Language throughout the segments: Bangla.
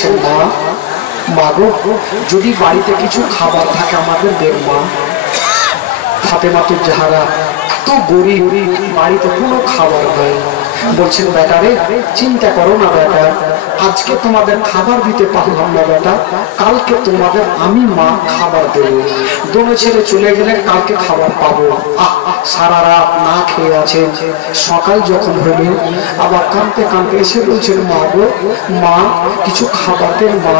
বলছেন মা, মাগো যদি বাড়িতে কিছু খাবার থাকে আমাদের দেন মা। ফাতেমা তো জাহারা এত গরিব, বাড়িতে কোনো খাবার নেই। বলছেন বেটা রে, চিন্তা করো না বেটা, আজকে তোমাদের খাবার দিতে পারলাম না বেটা, কালকে তোমাদের আমি মা খাবার দেবো। দোনো ছেলে চলে গেলে কালকে খাবার পাবো। সারা রাত না খেয়ে আছে, সকাল যখন হলো আবার কাঁদতে কাঁদতে এসে বলছেন মা গো, মা কিছু খাবার দেন মা।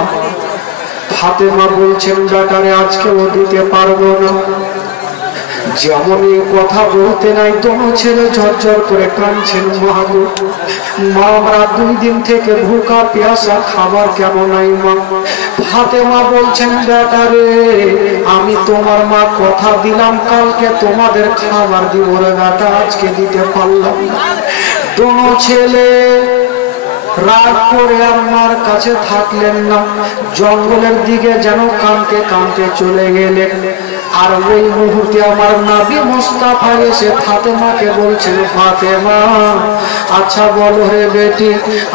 ফাতেমা বলছেন বেটারে আজকে ও দিতে পারবো না। যেমন এই কথা বলতে নাই দোনো ছেলে ঝরঝর করে কাঁদছেন মা গো, মা আমরা 2 দিন থেকে ভুকা পেয়াসা, খাবার কেমন নাই মা। ফাতেমা বলছেন বেটারে আমি তোমার মা কথা দিলাম কালকে তোমাদের খাবার দিব রে বেটা, আজকে দিতে পারলাম না। দোনো ছেলে রাগ করে আর মার কাছে থাকলেন না, জঙ্গলের দিকে যেন কাঁদতে কাঁদতে চলে গেলেন। আর ওই মুহূর্তে আমার নবী মুস্তাফা এসে ফাতেমাকে বলছেন ফাতেমা আচ্ছা বলো রে বেটি,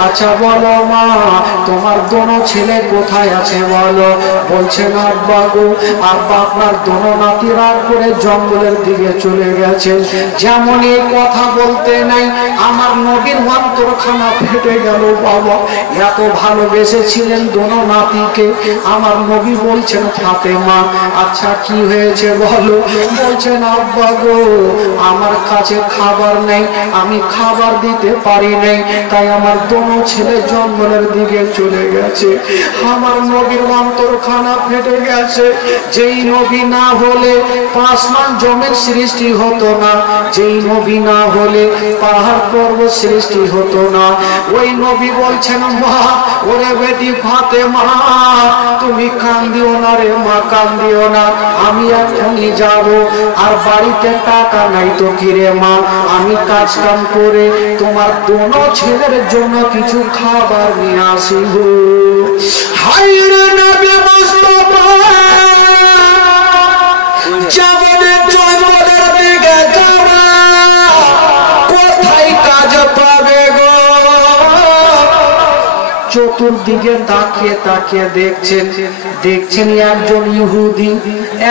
আচ্ছা বলো মা তোমার দোনো ছেলে কোথায় আছে বলো। বলছেন আব্বা গো, আব্বা আপনার দোনো নাতি রাগ করে জঙ্গলের দিকে চলে গেছে। যেমন এই কথা বলতে নাই আমার নবীর অন্তরখানা ফেটে গেল বাবা, এত ভালোবেসেছিলেন দোনো নাতিকে। আমার নবী বলছেন ফাতেমা আচ্ছা কি হয়েছে বলো। বলছেন আব্বা গো আমার কাছে খাবার নেই, আমি খাবার দিতে পারি নাই, তাই আমার দোনো ছেলে জঙ্গলের দিকে চলে গেছে। আমার নবীর অন্তরখানা ফেটে গেছে। যেই নবী না হলে আসমান জমিন সৃষ্টি হতো না, যেই নবী না হলে পাহাড় পর্বত সৃষ্টি হতো না। ওই নবী বলছেন মা ওরে বেটি ফাতেমা তুমি কান্দিও না রে মা, কান্দিও না, আমি এখনই যাব। আর বাড়িতে টাকা নাই তো কিরে মা, আমি কাজ কাম করে তোমার দোনো ছেলের জন্য কিছু খাবার নিয়ে আসিব। হায় রে নবী মুস্তাফা জীবনে জঙ্গলের দিকে যাওয়া, কোথায় কাজ পাবে গো। চতুর্দিকে তাকিয়ে তাকিয়ে দেখছেন একজন ইহুদি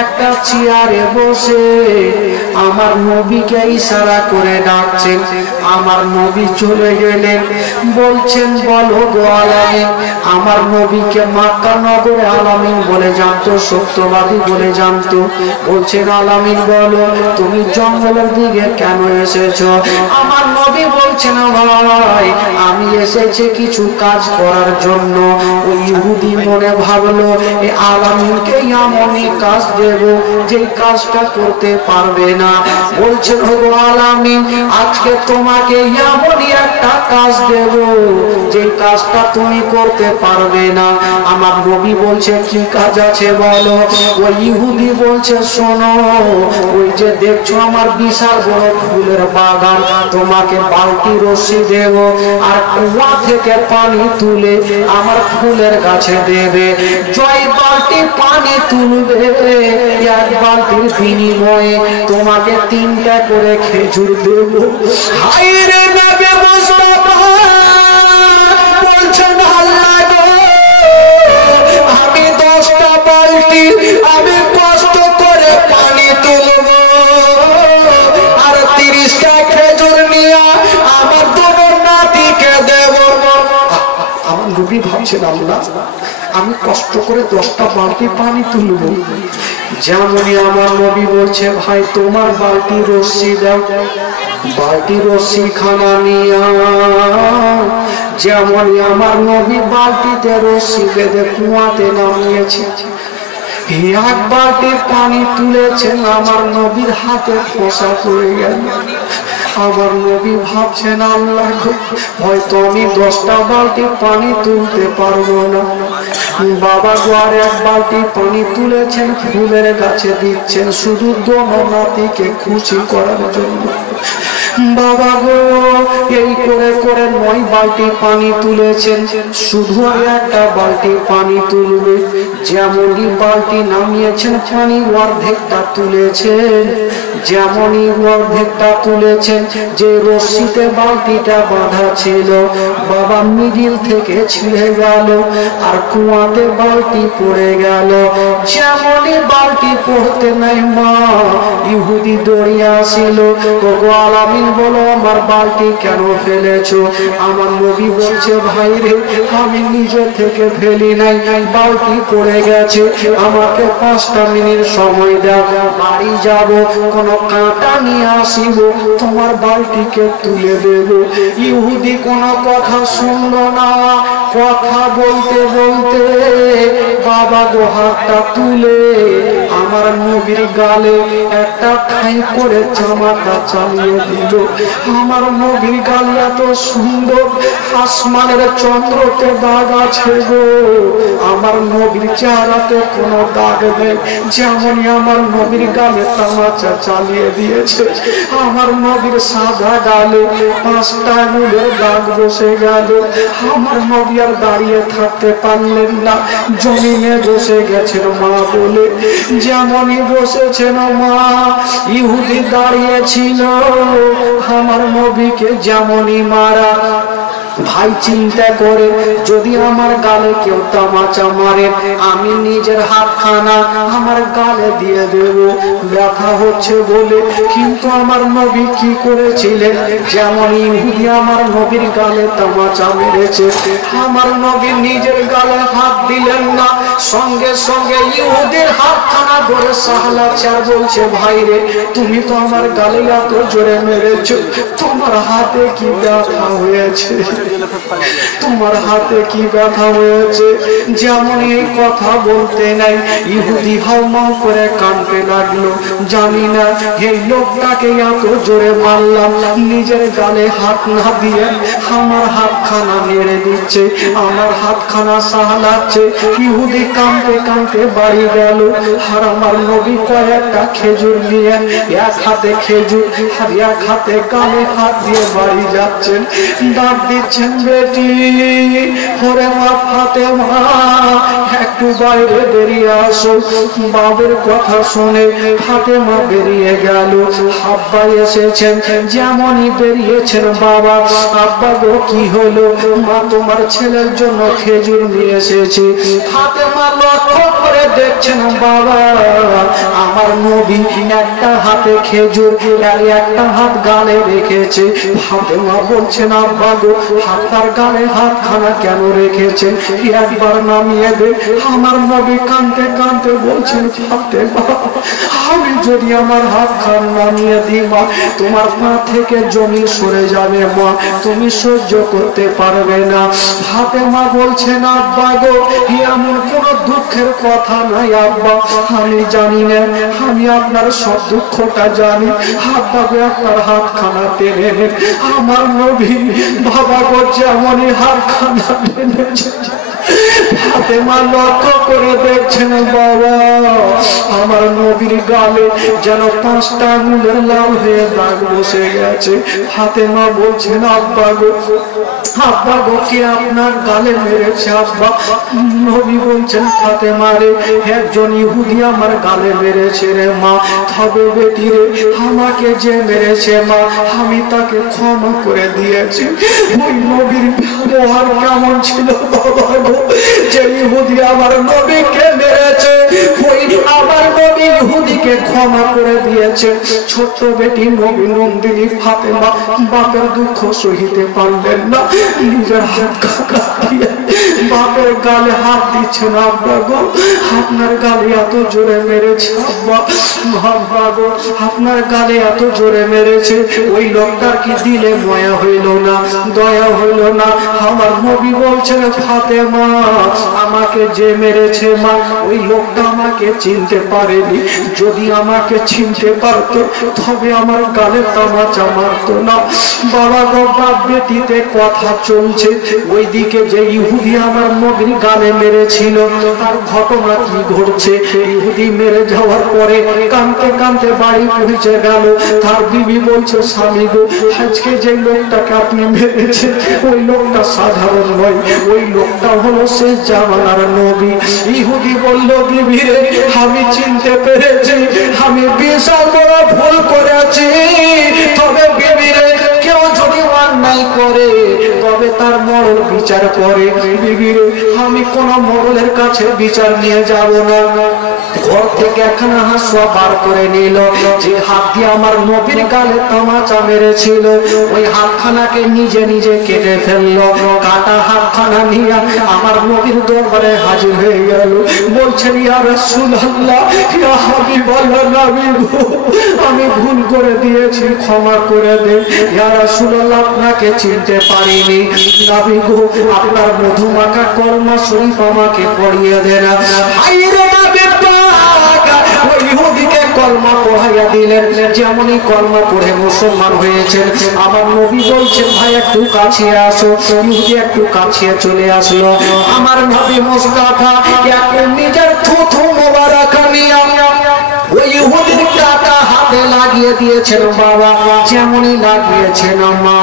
একটা চেয়ারে বসে আমার নবীকে ইশারা করে ডাকছেন। আমার নবী চলে গেলেন। বলছেন বলো গো আলামিন, আমার নবীকে মক্কা নগরে আলামিন বলে জানতো, সত্যবাদী বলে জানতো। বলছেন আলামিন বলো তুমি জঙ্গলের দিকে কেন এসেছো। আমার নবী বলছেন ভাই আমি এসেছি কিছু কাজ করার জন্য। ওই ইহুদি মনে ভাবলো এই আলামিনকে এমনই কাজ দেব যে কাজটা করতে পারবে না। বলছেন ওগো আলামিন আজকে তোমাকে এমনই একটা কাজ দেব যে কাজটা তুমি করতে পারবে না। আমার নবী বলছে কি কাজ আছে বলো। ওই ইহুদি বলছে শোনো, ওই যে দেখছো আমার বিশাল বড় ফুলের বাগান, তোমাকে বালতি রশি দেব আর কুয়া থেকে পানি তুলে আমার ফুলের গাছে দেবে। জয় বালতি পানি তুলবে, এক বালতির বিনিময়ে তোমাকে 3টা করে খেজুর দেব। হায় রে নবী মুস্তাফা বলছেন আল্লাহ গো আমি 10টা বালতি আমি কষ্ট করে পানি তুলব আর 30টা খেজুর নিয়ে আমার দোনো নাতিকে দেব। আমার নবী ভাবছেন আল্লাহ আমি কষ্ট করে 10টা বালতি পানি তুলব। যেমনই আমার নবী বলছে ভাই তোমার বালতি রশ্মি দাও, বালতি রশ্মি খানা নিয়া। যেমনই আমার নবী বালতিতে রশ্মি বেঁধে কুয়াতে নামিয়েছে, এক বালতি পানি তুলেছেন আমার নবীর হাতে ফোঁসা পড়ে গেল। আমার নবী ভাবছেন আল্লাহ হয়তো আমি 10টা বালতি পানি তুলতে পারবো না। বাবা গো আর 1 বালতি পানি তুলেছেন ফুলের গাছে দিচ্ছেন শুধু দোনো নাতিকে খুশি করার জন্য। বাবা গো এই করে করে 9 বালতি পানি তুলেছেন, শুধু আর 1টা বালতি পানি তুলবে। যেমনই বালতি নামিয়েছেন পানি অর্ধেকটা তুলেছেন, যেমনই অর্ধেকটা তুলেছেন, যে রশ্মিতে বালতিটা বাঁধা ছিল বাবা মিডিল থেকে ছিঁড়ে গেল আর কুয়াতে বালতি পড়ে গেল। যেমনই বালতি পড়তে নাই মা ইহুদি দৌড়িয়ে আসিল, ওগো আলামিন বলো আমার বালতি কেন ফেলেছো? আমার নবী বলছে ভাই রে আমি নিজে থেকে ফেলি নাই, বালতি পড়ে গেছে, আমাকে 5টা মিনিট সময় দাও, বাড়ি যাব, কোন কাঁটা নিয়ে আসিব, তোমার বালতিকে তুলে দেব। ইহুদি কোনো কথা শুনলো না, কথা বলতে বলতে বাবা গো হাতটা তুলে আমার নবীর গালে একটা ঠাই করে জামাটা চালিয়ে দিল। আমার নবীর গালে এত সুন্দর, আসমানের চন্দ্রতে দাগ আছে গো, আমার নবীর চেহারাতে কোনো দাগ নেই। যেমনই আমার নবীর গালে তামাচা চালিয়ে দিয়েছে, আমার নবীর সাদা গালে 5টা আঙুলের দাগ বসে গেল। আমার নবী আর দাঁড়িয়ে থাকতে পারলেন না, জমিনে বসে গেছেন মা বলে। যেমনই বসেছেন মা, ইহুদি দাঁড়িয়েছিল আমার নবীকে যেমনই মারা। ভাই চিন্তা করে যদি আমার গালে কেউ তামাচা মারে, আমি নিজের হাতখানা আমার গালে দিয়ে দেব, ব্যথা হচ্ছে বলে। কিন্তু আমার নবী কি করেছিলেন, যেমন ইহুদি আমার নবীর গালে তামাচা মেরেছে, আমার নবী নিজের গালে হাত দিলেন না, সঙ্গে সঙ্গে ইহুদির হাতখানা ধরে সাহলাচ্ছে আর বলছে ভাই রে তুমি তো আমার গালে এত জোরে মেরেছো, তোমার হাতে কি ব্যথা হয়েছে, তোমার হাতে কি ব্যথা হয়েছে? যেমন এই কথা বলতে নাই ইহুদি হাউমাউ করে কাঁদতে লাগলো। জানি না এই লোকটাকে এত জোরে মারলাম, নিজের গালে হাত না দিয়ে আমার হাতখানা মেরে দিচ্ছে, আমার হাতখানা সাহলাচ্ছে। ইহুদি কাঁদতে কাঁদতে বাড়ি গেল আর আমার নবী কয়েকটা খেজুর নিয়ে এক হাতে খেজুর আর এক হাতে গালে হাত দিয়ে বাড়ি যাচ্ছেন। ডাক দিচ্ছেন বেটি, ওরে মা ফাতেমা একটু বাইরে বেরিয়ে আসো। বাবার কথা শুনে ফাতেমা বেরিয়ে গেল। আব্বা এসেছেন, যেমনই বেরিয়েছেন বাবা, আব্বা গো কি হলো? মা তোমার ছেলের জন্য খেজুর নিয়ে এসেছি। ফাতেমা লক্ষ্য করে দেখছেন বাবা আমার নবী একটা হাতে খেজুর আর একটা হাত গালে রেখেছে। ফাতেমা বলছেন আব্বা গো আপনার গালে হাতখানা কেন রেখেছেন, একবার নামিয়ে দে। আমার নবী কাঁদতে কাঁদতে বলছেন ফাতেমা আমি যদি আমার হাতখানা নামিয়ে দিই মা, তোমার পা থেকে জমি সরে যাবে মা, তুমি সহ্য করতে পারবে না। ফাতেমা বলছেন আব্বা গো এমন কোন দুঃখের কথা নাই আব্বা, আমি জানি না, আমি আপনার সব দুঃখটা জানি। আব্বা গো আপনার হাতখানা টেনে নেন। আমার নবী বাবা গো যেমনই হাতখানা টেনেছে ফাতেমা লক্ষ্য করে দেখছেন বাবা আমার নবীর গালে যেন 5টা আঙুলের লাল হয়ে দাগ বসে গেছে। ফাতেমা বলছেন আব্বা গো কে আপনার গালে মেরেছে আব্বা? নবী বলছেন ফাতেমা রে একজন ইহুদি আমার গালে মেরেছে রে মা, তবে বেটি রে আমাকে যে মেরেছে মা আমি তাকে ক্ষমা করে দিয়েছি। ওই নবীর ব্যবহার কেমন ছিল বাবা গো, যে ইহুদি আমার নবীকে মেরেছে ওই আমার নবী ইহুদিকে ক্ষমা করে দিয়েছে। ছোট্ট বেটি নবী নন্দিনী ফাতেমা বাপের দুঃখ সহিতে পারলেন না, নিজের হাত দিয়ে বাপের গালে হাত দিচ্ছেন। আব্বা গো আপনার গালে এত জোরে মেরেছে আব্বা, আব্বা গো আপনার গালে এত জোরে মেরেছে, ওই লোকটার কি দিলে মায়া হইল না, দয়া হইল না? আমার নবী বলছেন ফাতেমা আমাকে যে মেরেছে মা ওই লোকটা আমাকে চিনতে পারেনি, যদি আমাকে চিনতে পারতো তবে আমার গালে তামাচা মারতো না। বাবা গো বাপ বেটিতে কথা চলছে, ওইদিকে যে ইহুদি আমার আমার নবীর গালে মেরেছিল। আর ঘটনা কি ঘটছে, ইহুদি মেরে যাওয়ার পরে কাঁদতে কাঁদতে বাড়ি পৌঁছে গেল। তার বিবি বলছে, স্বামী গো, আজকে যে লোকটাকে আপনি মেরেছেন ওই লোকটা সাধারণ নয়, ওই লোকটা হলো শেষ জামানার নবী। ইহুদি বলল, বিবি রে, আমি চিনতে পেরেছি আমি বিশাল বড় ভুল করেছি। তবে বিবি রে, কেউ যদি অন্যায় করে তবে তার মরণ বিচার করে। বিবি রে, আমি কোন মরলের কাছে বিচার নিয়ে যাব না। ঘর থেকে একখানা হাসুয়া বার করে নিল, যে হাত দিয়ে আমার নবীর গালে তামাচা মেরেছিল ওই হাতখানাকে নিজে নিজে কেটে ফেললো। কাটা হাতখানা নিয়ে আমার নবীর দরবারে হাজির হয়ে গেল। বলছেন, ইয়া রাসূলুল্লাহ, ইয়া হাবিবাল্লাহ, নবী গো, আমি ভুল করে দিয়েছি, ক্ষমা করে দেন। ইয়া রাসূলুল্লাহ, আপনাকে চিনতে পারিনি। নবী গো, আপনার মধুমাখা কলমা শরীফ আমাকে পড়িয়ে দেন। হায়রে নবী পাক, ওই ইহুদিকে কলমা পড়াইয়া দিলেন। যেমনই কলমা পড়ে মুসলমান হয়েছেন, আমার নবী বলছেন, ভাই একটু কাছে আসো। ইহুদি একটু কাছে চলে আসলো। আমার নবী মুস্তাফা নিজের থুথু মোবারক নিয়ে ওই ইহুদির কাটা হাতে লাগিয়ে দিয়েছেন। বাবা, যেমনই লাগিয়েছেন মা,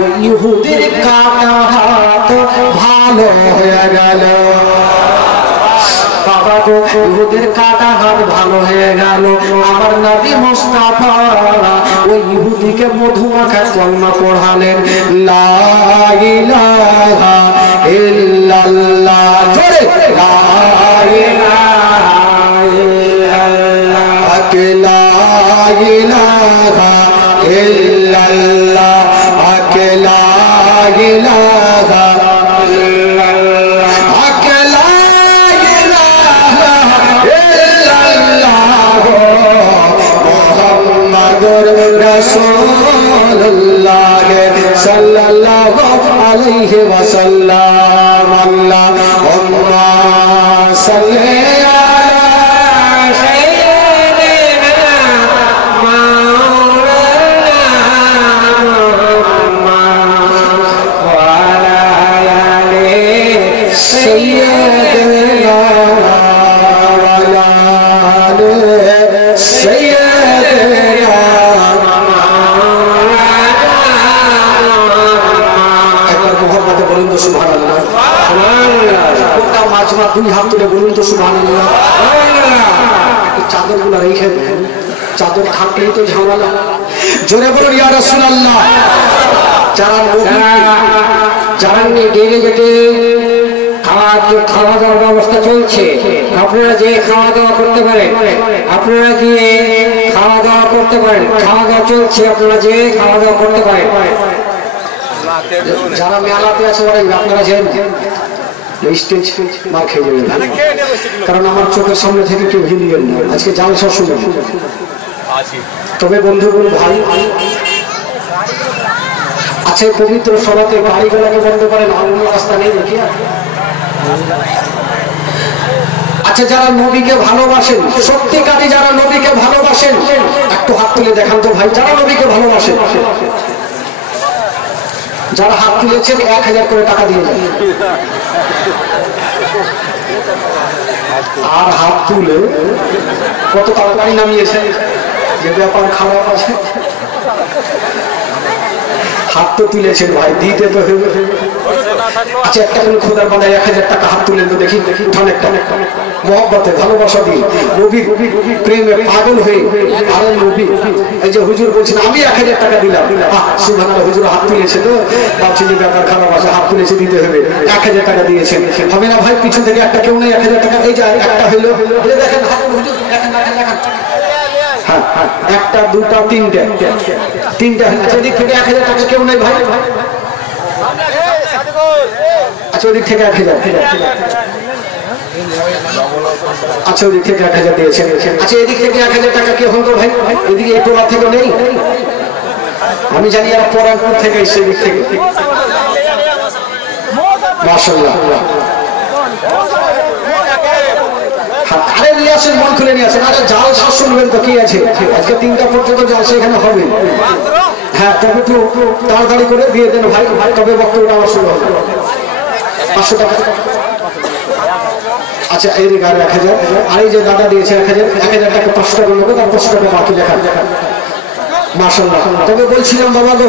ওই ইহুদির কাটা হাত ভালো হয়ে গেল। বাবা গো, ইহুদির কাটা হাত ভালো হয়ে গেল। আমার নবী মুস্তাফা ওই ইহুদিকে মধুমাখা কলমা পড়ালেন, লা ইলাহা ইল্লাল্লাহ, জোরে লা ইলাহা ইল্লাল্লাহ, লা ইলাহা ইল্লাল্লাহ, লা ইলাহা রাসূলুল্লাহ সাল্লাল্লাহু আলাইহি ওয়াসাল্লাম। আল্লাহুম্মা সাল্লি আলা সাইয়্যিদিনা মাওলানা মুহাম্মদ ওয়া আলা আলি সাইয়্যিদিনা ওয়া আলা আলি সাইয়্যিদিনা। বলুন তো সুবহানাল্লাহ। গোটা মাঝমা দুই হাত তুলে বলুন তো সুবহানাল্লাহ। চাদর গুলো রেখে দেন, চাদর থাকলেই তো ঝামেলা। জোরে বলুন ইয়া রাসূলুল্লাহ। যারা ডেকে যেতে খাওয়া দাওয়ার ব্যবস্থা চলছে, আপনারা যে খাওয়া দাওয়া করতে পারেন, আপনারা গিয়ে খাওয়া দাওয়া করতে পারেন। খাওয়া দাওয়া চলছে, আপনারা যে খাওয়া দাওয়া করতে পারেন। যারা মেলাতে আছে আপনারা স্টেজ মার খেয়ে যাবেন, কারণ আমার চোখের সামনে থেকে কেউ হিলিয়েন না। আজকে জালসা শুনে। তবে বন্ধুগণ, ভাই, আছে পবিত্র সভাতে গাড়িগুলোকে বন্ধ করেন, অন্য রাস্তা নেই দেখি। আচ্ছা, যারা নবীকে ভালোবাসেন, সত্যিকারী যারা নবীকে ভালোবাসেন, একটু হাত তুলে দেখান তো ভাই, যারা নবীকে ভালোবাসেন। যারা হাত তুলেছেন 1000 করে টাকা দিয়ে যান। আর হাত তুলে কত তাড়াতাড়ি নামিয়েছে, যে ব্যাপার খারাপ আছে। হাত তো তুলেছেন ভাই, দিতে তো হবে। আচ্ছা, একটা কোন খোদার বানায় 1000 টাকা হাত তুলেন তো দেখি। উঠান একটা, মহব্বতে ভালোবাসা দিন, নবীর প্রেমে পাগল হয়ে। আরে নবী, এই যে হুজুর বলছেন আমি 1000 টাকা দিলাম, সুবহানাল্লাহ, হুজুর হাত তুলেছে তো ভাবছি যে ব্যাপার খারাপ আছে, হাত তুলেছে দিতে হবে। 1000 টাকা দিয়েছেন, হবে না ভাই? পিছন থেকে একটা কেউ নেই 1000 টাকা, এই যে একটা হইলো, দেখেন হুজুর, দেখেন। হ্যাঁ, একটা, দুটা, তিনটা। আচ্ছা, ওদিক থেকে 1000 টাকা কেউ নেই ভাই? আচ্ছা, ওদিক থেকে 1000। আচ্ছা, ওদিক থেকে 1000 দিয়েছেন। আচ্ছা, এদিক থেকে 1000 টাকা কে হতো ভাই? এদিকে এই টোলা থেকে নেই? আমি জানি আর পরানপুর থেকে এসে দিক থেকে। মাশাআল্লাহ। আরে নিয়ে আসেন, মন খুলে নিয়ে আসেন। আরে জালসা শুনবেন তো, কি আছে আজকে 3টা পর্যন্ত জালসা এখানে হবে। হ্যাঁ, তবে একটু তাড়াতাড়ি করে দিয়ে দেন ভাই, তবে বক্তব্যটা আমার শুরু হবে। 500 টাকা। আচ্ছা এই 1000, আর এই যে দাদা দিয়েছে 1000 টাকা, 500 টাকা নেবে, তার 500 টাকা বাকি লেখা। মাশাআল্লাহ। তবে বলছিলাম বাবা গো,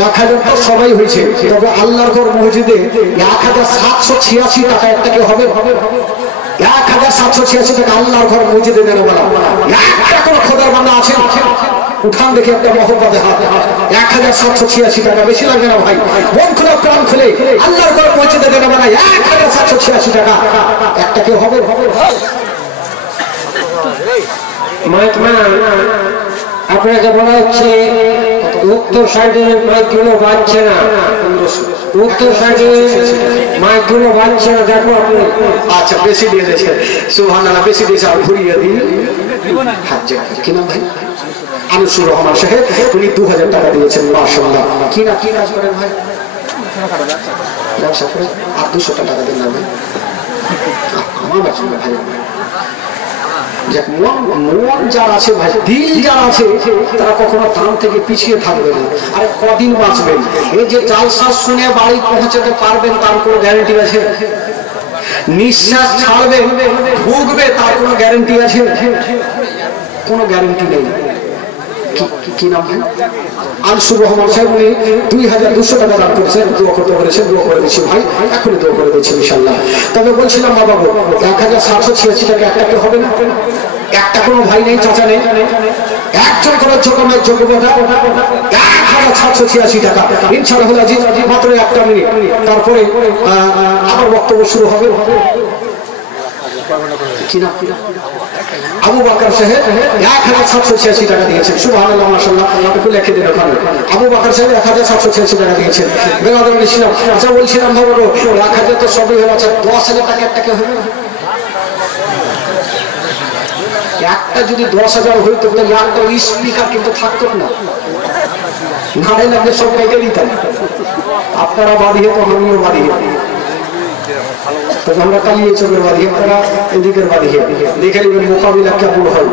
1000 তো সবাই হয়েছে, তবে আল্লাহর ঘর মসজিদে 1786 টাকা একটা কি হবে? 1786 টাকা আল্লাহর ঘর মসজিদে দেন বলা। একটা কোন খোদার বান্দা আছে? উঠান দেখে একটা মহব্বতে হাত। 1786 টাকা বেশি লাগে না ভাই? মন খুলে প্রাণ খুলে আল্লাহর ঘর মসজিদে দেন বলা। 1786 টাকা একটা কি হবে? আপনাকে বলা হচ্ছে উত্তর সাইডের মাইকগুলো বাজছে না, উত্তর সাইডে মাইকগুলো বাজছে না, দেখো আপনি। আচ্ছা বেশি দিয়ে দিয়েছে, সুবহানাল্লাহ, বেশি দিয়েছে, আর ঘুরিয়ে দিই। কি নাম ভাই? আনিসুর রহমান সাহেব, উনি 2000 টাকা দিয়েছেন। মাশাআল্লাহ। কি কাজ করেন ভাই? ব্যবসা করে। আর 200 টাকা দেন না ভাই? আমার ব্যবসা ভাই। মন যারা আছে ভাই, দিল যারা আছে, তারা কখনো দাম থেকে পিছিয়ে থাকবে না। আরে কদিন বাঁচবেন? এই যে জালসা শুনে বাড়ি পৌঁছাতে পারবেন তার কোনো গ্যারান্টি আছে? নিঃশ্বাস ছাড়বেন, ঢুকবে, তার কোনো গ্যারান্টি আছে? কোনো গ্যারান্টি নেই। কি নাম ভাই? আনিসুর রহমান সাহেব, উনি 2200 টাকা দান করেছেন। দোয়া করতে বলেছেন, দোয়া করে দিচ্ছি ভাই, এখনই দোয়া করে দিচ্ছি ইনশাআল্লাহ। তবে বলছিলাম মা বাবু, 1786 টাকা একটাকে হবে না? একটা কোনো ভাই নেই, চাচা নেই, একজন করার যোগ্যমের যোগ্যতা 1786 টাকা ইনশাআল্লাহ আজিজ। মাত্র একটা মিনিট, তারপরে আবার বক্তব্য শুরু হবে। আবু বকর সাহেব 1786 টাকা দিয়েছেন। সুবহানাল্লাহ, মাশাআল্লাহ। একটু লিখে দিন ওখানে। আবু বকর সাহেব 1786 টাকা দিয়েছেন। বেরাদর ইসলাম। আচ্ছা বলছিলাম বাবা, 1000 তো সবই হয়ে আছে, 10000 টাকা একটা কি হবে না? একটা যদি 10,000 হইতো তাহলে একটা স্পিকার কিন্তু থাকতো না, নারে লাগলে সব কেটে দিতাম। আপনারা বাড়িয়ে তো আমিও বাড়িয়ে, আমরা কালিয়ে চোখের বাড়ি, আপনারা এদিকের বাড়ি, দেখে নেবেন মোকাবিলা কেমন হয়।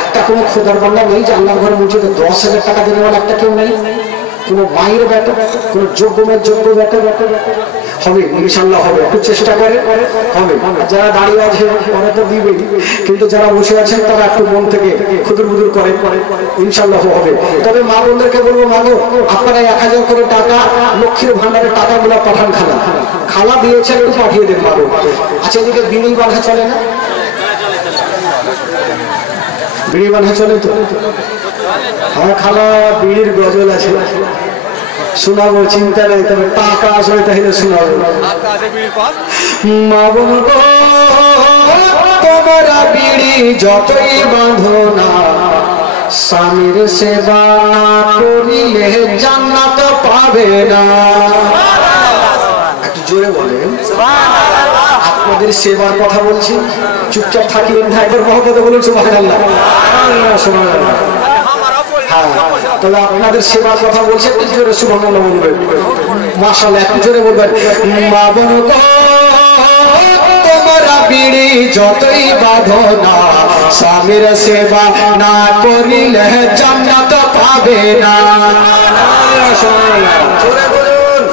একটা কোনো খোদার বান্দা নেই যে আল্লাহর ঘরে মসজিদে 10,000 টাকা দেবে বলে একটা কেউ নেই। কোনো মায়ের ব্যাটা, কোনো যোগ্য ব্যাটা হবে ইনশাআল্লাহ, হবে। একটু চেষ্টা করে হবে। যারা দাঁড়িয়ে আছে ওরা তো দিবেই, কিন্তু যারা বসে আছেন তারা একটু মন থেকে খুদুর বুদুর করে ইনশাআল্লাহ হবে। তবে মা বোনদেরকে বলবো, মা গো, আপনারা 1000 করে টাকা লক্ষ্মীর ভান্ডারের টাকাগুলো পাঠান। খালা দিয়েছেন, একটু পাঠিয়ে দেন মা বোন। আচ্ছা এদিকে বিড়ি বাঁধা চলে না? বিড়ি বাঁধা চলে তো? হ্যাঁ খালা, বিড়ির গজল আছে, শোনাবো, চিন্তা নেই। তবে টাকা আসলে তাহলে শোনাবো। মা বোন গো, তোমরা বিড়ি যতই বাঁধো না, স্বামীর সেবা না করিলে জান্নাত পাবে না। একটু জোরে বলেন। আপনাদের সেবার কথা বলছি, চুপচাপ থাকিবেন না, একবার মহব্বতে বলুন সুবহানাল্লাহ। সুবহানাল্লাহ। হ্যাঁ, তবে আপনাদের সেবার কথা বলছে, একটু জোরে সুবহানাল্লাহ বলবেন। মাশাআল্লাহ, একটু জোরে বলবেন। মা বোন গো, তোমরা বিড়ি যতই বাঁধো না, স্বামীর সেবা না করিলে জান্নাত পাবে না। জোরে বলুন।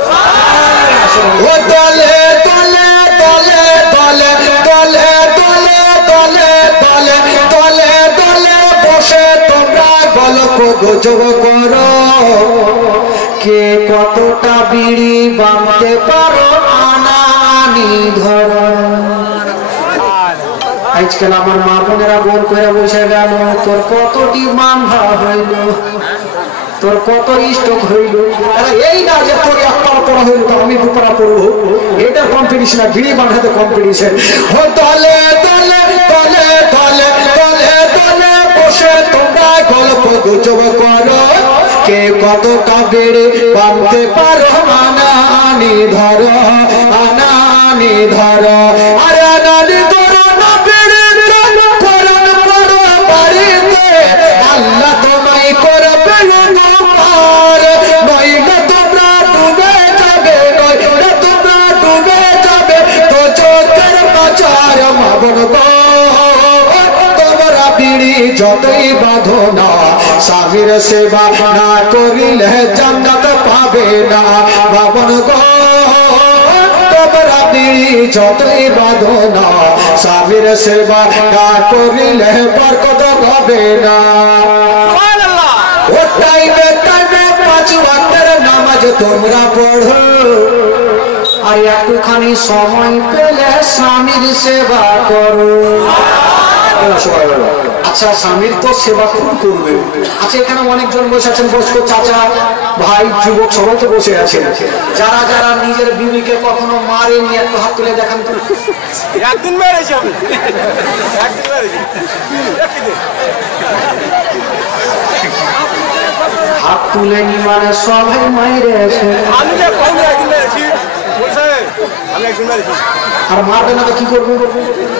ও দলে দলে দলে দলে দলে দলে দলে দলে দলে দলে বসে তোমরা গল্প গুজব করো, কে কতটা বিড়ি বাঁধতে পারো, আনানি ধরো। আজকাল আমার মা বোনেরা গোল করে বসে গেল, তোর কতটি বাঁধা হইল, তোর কত স্টক হইল। এই না যে তোর একটা পড়া হইল তো আমি দুপারা পড়বো, এটা কম্পিটিশন, বিড়ি বাঁধাতে কম্পিটিশন। দলে দলে দলে দলে দলে দলে বসে তোমরা গল্প গুজব করো, কে কতটা বেড়ে বাঁধতে পারো, আনানি ধরো, আনানি ধরো। আরে আনানি ধরো না, বেড়ে করুন করো বাড়িতে, আল্লাহ তোমায় করবে পার। নইলে তোমরা ডুবে যাবে, নইলে তোমরা ডুবে যাবে তো চোখের পাচার। মা বোন গো, তোমরা বিড়ি যতই বাঁধো না, স্বামীর সেবা না করিলে জান্নাত পাবে না। মা বোন গো, তোমরা যতই বাঁধনা স্বামীর সেবা না করিলে বরকত হবে না। ও টাইমে টাইমে 5 ওয়াক্তের নামাজ তোমরা পড়ো, আর একটুখানি সময় পেলে স্বামীর সেবা করো। আচ্ছা, স্বামীর তো সেবা খুব করবে। আচ্ছা, এখানে অনেকজন বসে আছেন, বয়স্ক চাচা ভাই যুবক সবাই তো বসে আছেন। যারা যারা নিজের বিবিকে কখনো মারেনি একটু হাত তুলে দেখান তো। একদিন মেরেছি আমি, একদিন মেরেছি। হাত তুলেনি মানে সবাই মাইরেছে। আমি যে কখনো একদিন মেরেছি বলছে, আমি একদিন মেরেছি। আর মারবে না তো কি করবে?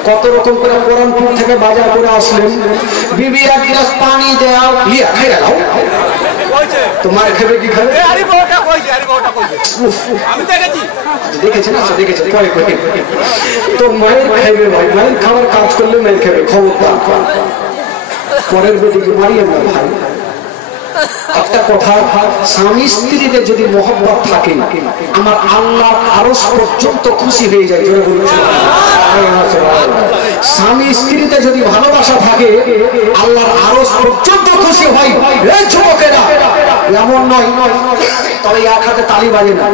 কত রকম করে কোরআনপুর থেকে বাজার করে আসলেন, বিবি এক গ্লাস পানি দেও, লিয়া খাই দাও। তোমার খাবে কি খাবে? আমি দেখেছি, দেখেছেন? আচ্ছা দেখেছেন, কয়ে কয়ে তো মায়ের খাইবে ভাই, মায়ের খাবার কাজ করলে মায়ের খাবে, খবরদার। পরের বেদিকে মারিয়ে না ভাই। একটা কথা, স্বামী স্ত্রীদের যদি মহব্বত থাকে, আমার আল্লাহ আরশ পর্যন্ত খুশি হয়ে যায়। জোরে বলুন স্বামী স্ত্রীতে যদি ভালোবাসা থাকে, আল্লাহর আরশ পর্যন্ত খুশি হয়। এই যুবকেরা, এমন নয় তবে এক হাতে তালি বাজে না।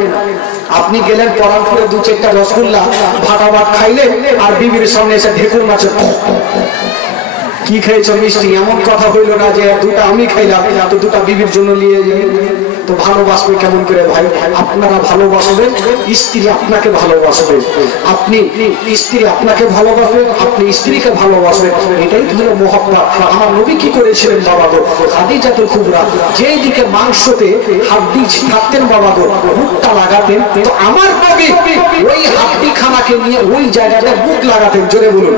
আপনি গেলেন পরানপুরে 2-4টা রসগোল্লা ভাটা ভাত খাইলেন, আর বিবির সামনে এসে ঢেকুর মাছের কি খেয়েছ মিষ্টি, এমন কথা হইল না যে 2টা আমি খাইলাম তো 2টা বিবির জন্য নিয়ে যাই। তো ভালোবাসবে কেমন করে ভাই? আপনারা ভালোবাসবেন, স্ত্রী আপনাকে ভালোবাসবে, আপনি স্ত্রী আপনাকে ভালোবাসবে, আপনি স্ত্রীকে ভালোবাসবেন। এটাই হলো মহব্বত। আমার নবী কি করেছিলেন বাবা গো? খাদিজাতুল কুবরা যেই দিকে মাংসতে হাড্ডি থাকতেন বাবা গো, বুকটা লাগাতেন, তো আমার নবী ওই হাড্ডি খানাকে নিয়ে ওই জায়গাটা বুক লাগাতেন। জোরে বলুন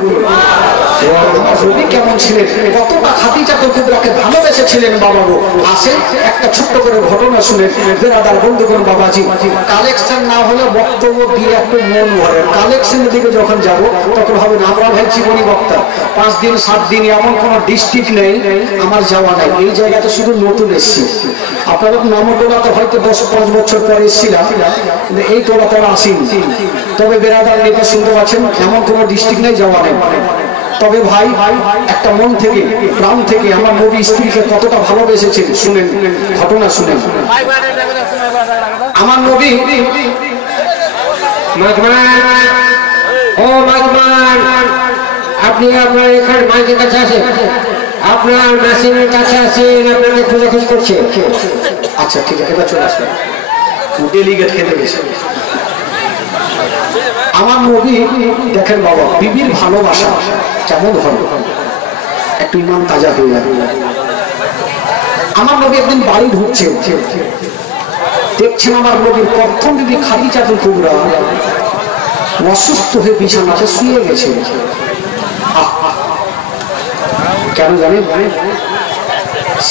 আমার নবী কেমন ছিলেন, কতটা খাদিজাতুল কুবরাকে ভালোবেসেছিলেন বাবা গো। আসেন একটা ছোট্ট করে ঘটনা শুনেন বেরাদার বন্ধুগণ বাবাজি। কালেকশন না হলে বক্তব্য দিয়ে একটু মন ভরে, কালেকশনের দিকে যখন যাব তখন হবে না আমরা ভাই জীবনী বক্তা। 5 দিন 7 দিন এমন কোন ডিস্ট্রিক্ট নেই আমার যাওয়া নাই। এই জায়গাটা শুধু নতুন এসেছি। আপনারা নামটোলাতে হয়তো 10-5 বছর পরে এসেছিলাম, কিন্তু এই টোলাতে আসিনি। তবে বেরাদার নেতা শুনতে পাচ্ছেন, এমন কোন ডিস্ট্রিক্ট নেই যাওয়া নেই। তবে ভাই একটা মন থেকে প্রাণ থেকে আমার নবী স্ত্রীকে কতটা ভালোবেসেছেন শুনেন, ঘটনা শুনেন। আমার নবী আপনি আপনার এখানে মাইকের কাছে আছেন, আপনার মেশিনের কাছে আছেন, আপনাকে খোঁজাখুঁজ করছে। আচ্ছা ঠিক আছে, এবার চলে আসবেন। ডেলিগেট খেতে গেছে আমার নবী। দেখেন বাবা, বিবির ভালোবাসা কেমন হয়, একটু ইমান তাজা হয়ে যাবে। আমার নবী একদিন বাড়ি ঢুকছে, দেখছেন আমার নবীর প্রথম বিবি খাদিজাতুল কুবরা অসুস্থ হয়ে বিছানাতে শুয়ে গেছে। কেন জানেন?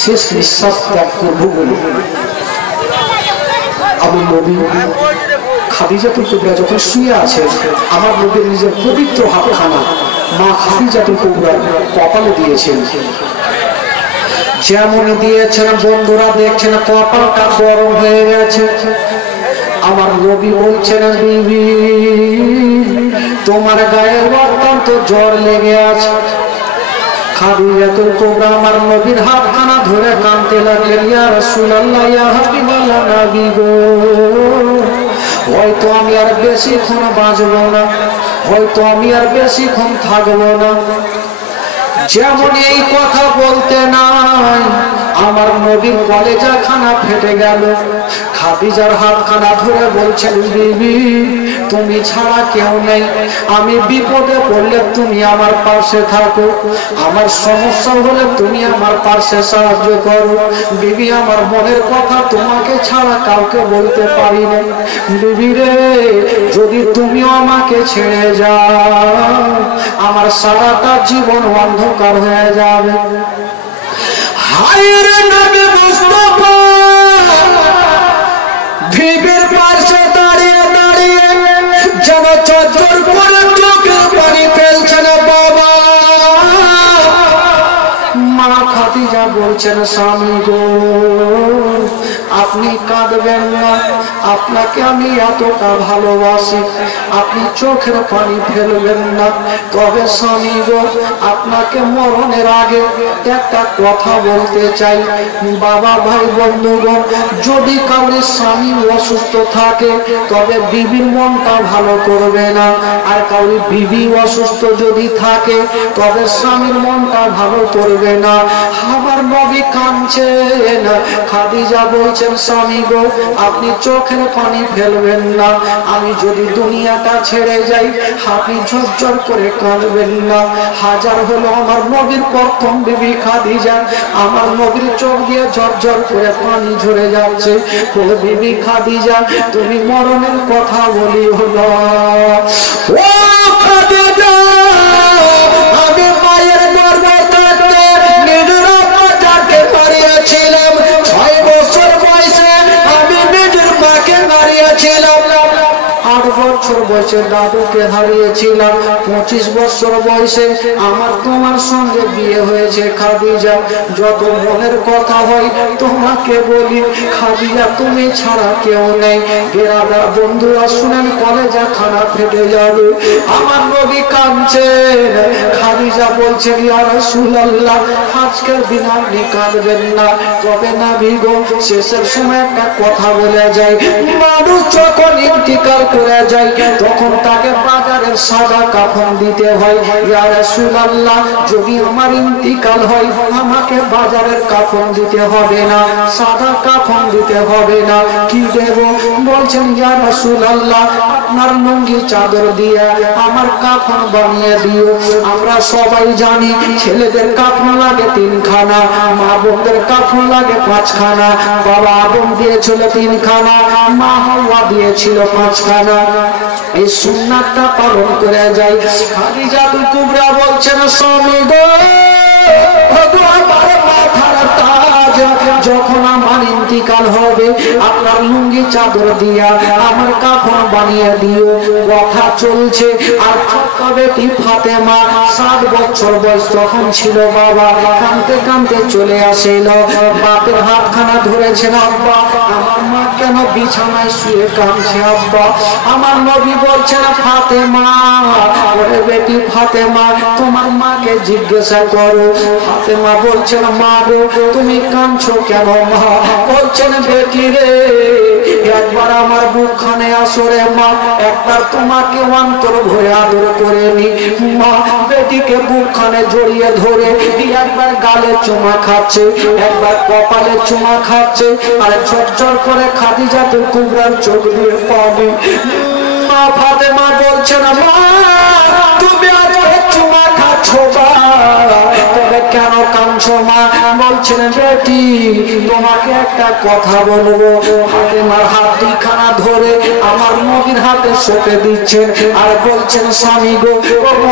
শেষ নিঃশ্বাস ত্যাগ করবো বলে আমার নবী খাদিজাতুল কুবরা যখন শুয়ে আছে, আমার নবীর নিজের পবিত্র হাতখানা মা খাদিজাতুল কুবরা কপালে দিয়েছেন। যেমন দিয়েছেন বন্ধুরা দেখছেন কপালটা গরম হয়ে গেছে। আমার নবী বলছেন, বিবি তোমার গায়ে অত্যন্ত জ্বর লেগে আছে। খাদিজাতুল কুবরা আমার নবীর হাতখানা ধরে কাঁদতে লাগলেন, ইয়া রাসূলুল্লাহ, ইয়া হাবিবাল্লাহ, নবী গো, হয়তো আমি আর বেশিক্ষণ বাঁচবো না, হয়তো আমি আর বেশিক্ষণ থাকবো না। যেমন এই কথা বলতে নাই আমার নবীর কলেজা খানা ফেটে গেল। খাদিজার হাতখানা ধরে বলছেন, বিবি তুমি ছাড়া কেউ নেই, আমি বিপদে পড়লে তুমি আমার পাশে থাকো, আমার সমস্যা হলে তুমি আমার পাশে সাহায্য করো। বিবি আমার মনের কথা তোমাকে ছাড়া কাউকে বলতে পারি না। বিবি রে, যদি তুমিও আমাকে ছেড়ে যাও আমার সারাটা জীবন অন্ধকার হয়ে যাবে। হায় রে নবী মুস্তাফা, বিবির পাশে দাঁড়িয়ে দাঁড়িয়ে যেন চজ্জর করে চোখের পানি ফেলছে না বাবা। মা খাদিজা বলছেন, স্বামী গো আপনি কাঁদবেন না, আপনাকে আমি এতটা ভালোবাসি, আপনি চোখের পানি ফেলবেন না। তবে স্বামী গো, আপনাকে মরণের আগে একটা কথা বলতে চাই। বাবা, ভাই, বন্ধুগণ, যদি কাউরি স্বামী অসুস্থ থাকে তবে বিবির মনটা ভালো করবে না, আর কাউরি বিবি অসুস্থ যদি থাকে তবে স্বামীর মনটা ভালো করবে না। আমার নবী কাঁদছেন, খাদিজা বলছেন স্বামী গো, আপনি চোখের পানি ফেলবেন না, আমি যদি দুনিয়াটা ছেড়ে যাই আপনি ঝরঝর করে কাঁদবেন না। হাজার হলো আমার নবীর প্রথম বিবি খাদিজা, আমার নবীর চোখ দিয়ে ঝরঝর করে পানি ঝরে যাচ্ছে। ও বিবি খাদিজা, তুমি মরণের কথা বলিও না। ও খাদিজা, আমি মায়ের গর্ভে থাকতে নিজের মাকে হারিয়েছিলাম, 6 বছর বয়সে আমি নিজের মাকে হারিয়েছিলাম, 8 বছর বয়সে দাদুকে হারিয়েছিলাম, 25 বছর বয়সে আমার তোমার সঙ্গে বিয়ে হয়েছে খাদিজা। যত মনের কথা হয় তোমাকে বলি খাদিজা, তুমি ছাড়া কেউ নেই। বেরাদার বন্ধুরা শুনেন, কলেজা খানা ফেটে যাবে। আমার নবী কাঁদছেন, খাদিজা বলছেন ইয়া রাসূলুল্লাহ, আজকের দিন আপনি কাঁদবেন না, তবে না ভিগো শেষের সময় একটা কথা বলে যায়। মানুষ যখন ইন্তিকাল করে যায় তখন তাকে বাজারের সাদা কাফন দিতে হয়। ইয়া রাসূলুল্লাহ, যদি আমার ইন্তিকাল হয় আমাকে বাজারের কাফন দিতে হবে না, সাদা কাফন দিতে হবে না, কি দেব? বলছেন ইয়া রাসূলুল্লাহ, আপনার লুঙ্গি চাদর দিয়ে আমার কাফন বানিয়ে দিও। আমরা সবাই জানি ছেলেদের কাফন লাগে 3 খানা, মা বোনদের কাফন লাগে 5 খানা। বাবা আদম দিয়েছিল 3 খানা, মা হাওয়া দিয়েছিল 5 খানা। এই সুন্নাতটা পালন করে যাই। খাদিজাতুল কুবরা বলছেন স্বামী গো, আমার মাথার তাজ, যখন আমার ইন্তিকাল হবে আপনার লুঙ্গি চাদর দিয়া আমার কাফন বানিয়ে দিও। কথা চলছে, আর ছোট্ট বেটি ফাতেমা 7 বছর বয়স তখন ছিল। বাবা কাঁদতে কাঁদতে চলে আসিল, বাপের হাতখানা ধরেছেন, আব্বা আমার মা কেন বিছানায় শুয়ে কাঁদছে আব্বা? আমার নবী বলছেন ফাতেমা, ওরে বেটি ফাতেমা, তোমার মাকে জিজ্ঞাসা করো। ফাতেমা বলছেন মা গো, তুমি কাঁদছো কেন মা? বলছেন বেটি রে, একবার আমার বুকখানে আসো রে মা, একবার তোমাকে অন্তর ভরে আদর করে নি। মা বেটিকে বুকখানে জড়িয়ে ধরে একবার গালে চুমা খাচ্ছে, একবার কপালে চুমা খাচ্ছে, আর ঝরঝর করে খাদিজাতুল কুবরার চোখ দিয়ে পানি। মা ফাতেমা বলছেন মা, তুমি আজ চুমা খাচ্ছ বা, তবে কেন কাঁদছো মা? বলছেন বেটি তোমাকে একটা কথা বলবো। ফাতেমার হাত 2খানা ধরে আমার নবীর হাতে সঁপে দিচ্ছেন, আর বলছেন স্বামী গো,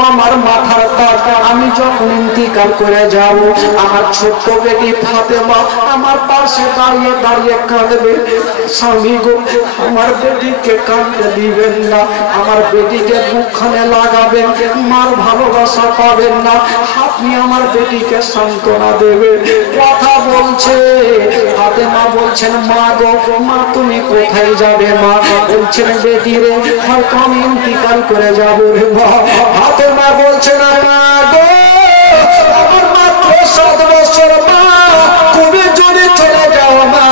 আমার মাথার তাজ, আমি যখন ইন্তিকাল করে যাব আমার ছোট্ট বেটি ফাতেমা আমার পাশে দাঁড়িয়ে দাঁড়িয়ে কাঁদবে। স্বামী গো, আমার বেটিকে কাঁদতে দিবেন না, আমার বেটিকে বুকখানে লাগাবেন, মার ভালোবাসা পাবেন না, আপনি আমার বেটিকে সান্ত্বনা দেবে। কথা বলছে ফাতেমা বলছেন মা গো, মা তুমি কোথায় যাবে মা? বলছেন বেটি রে, হয়তো আমি ইন্তিকাল করে যাব রে মা। ফাতেমা বলছেন মা গো, আমার মাত্র 7 বছর মা, তুমি যদি চলে যাও মা,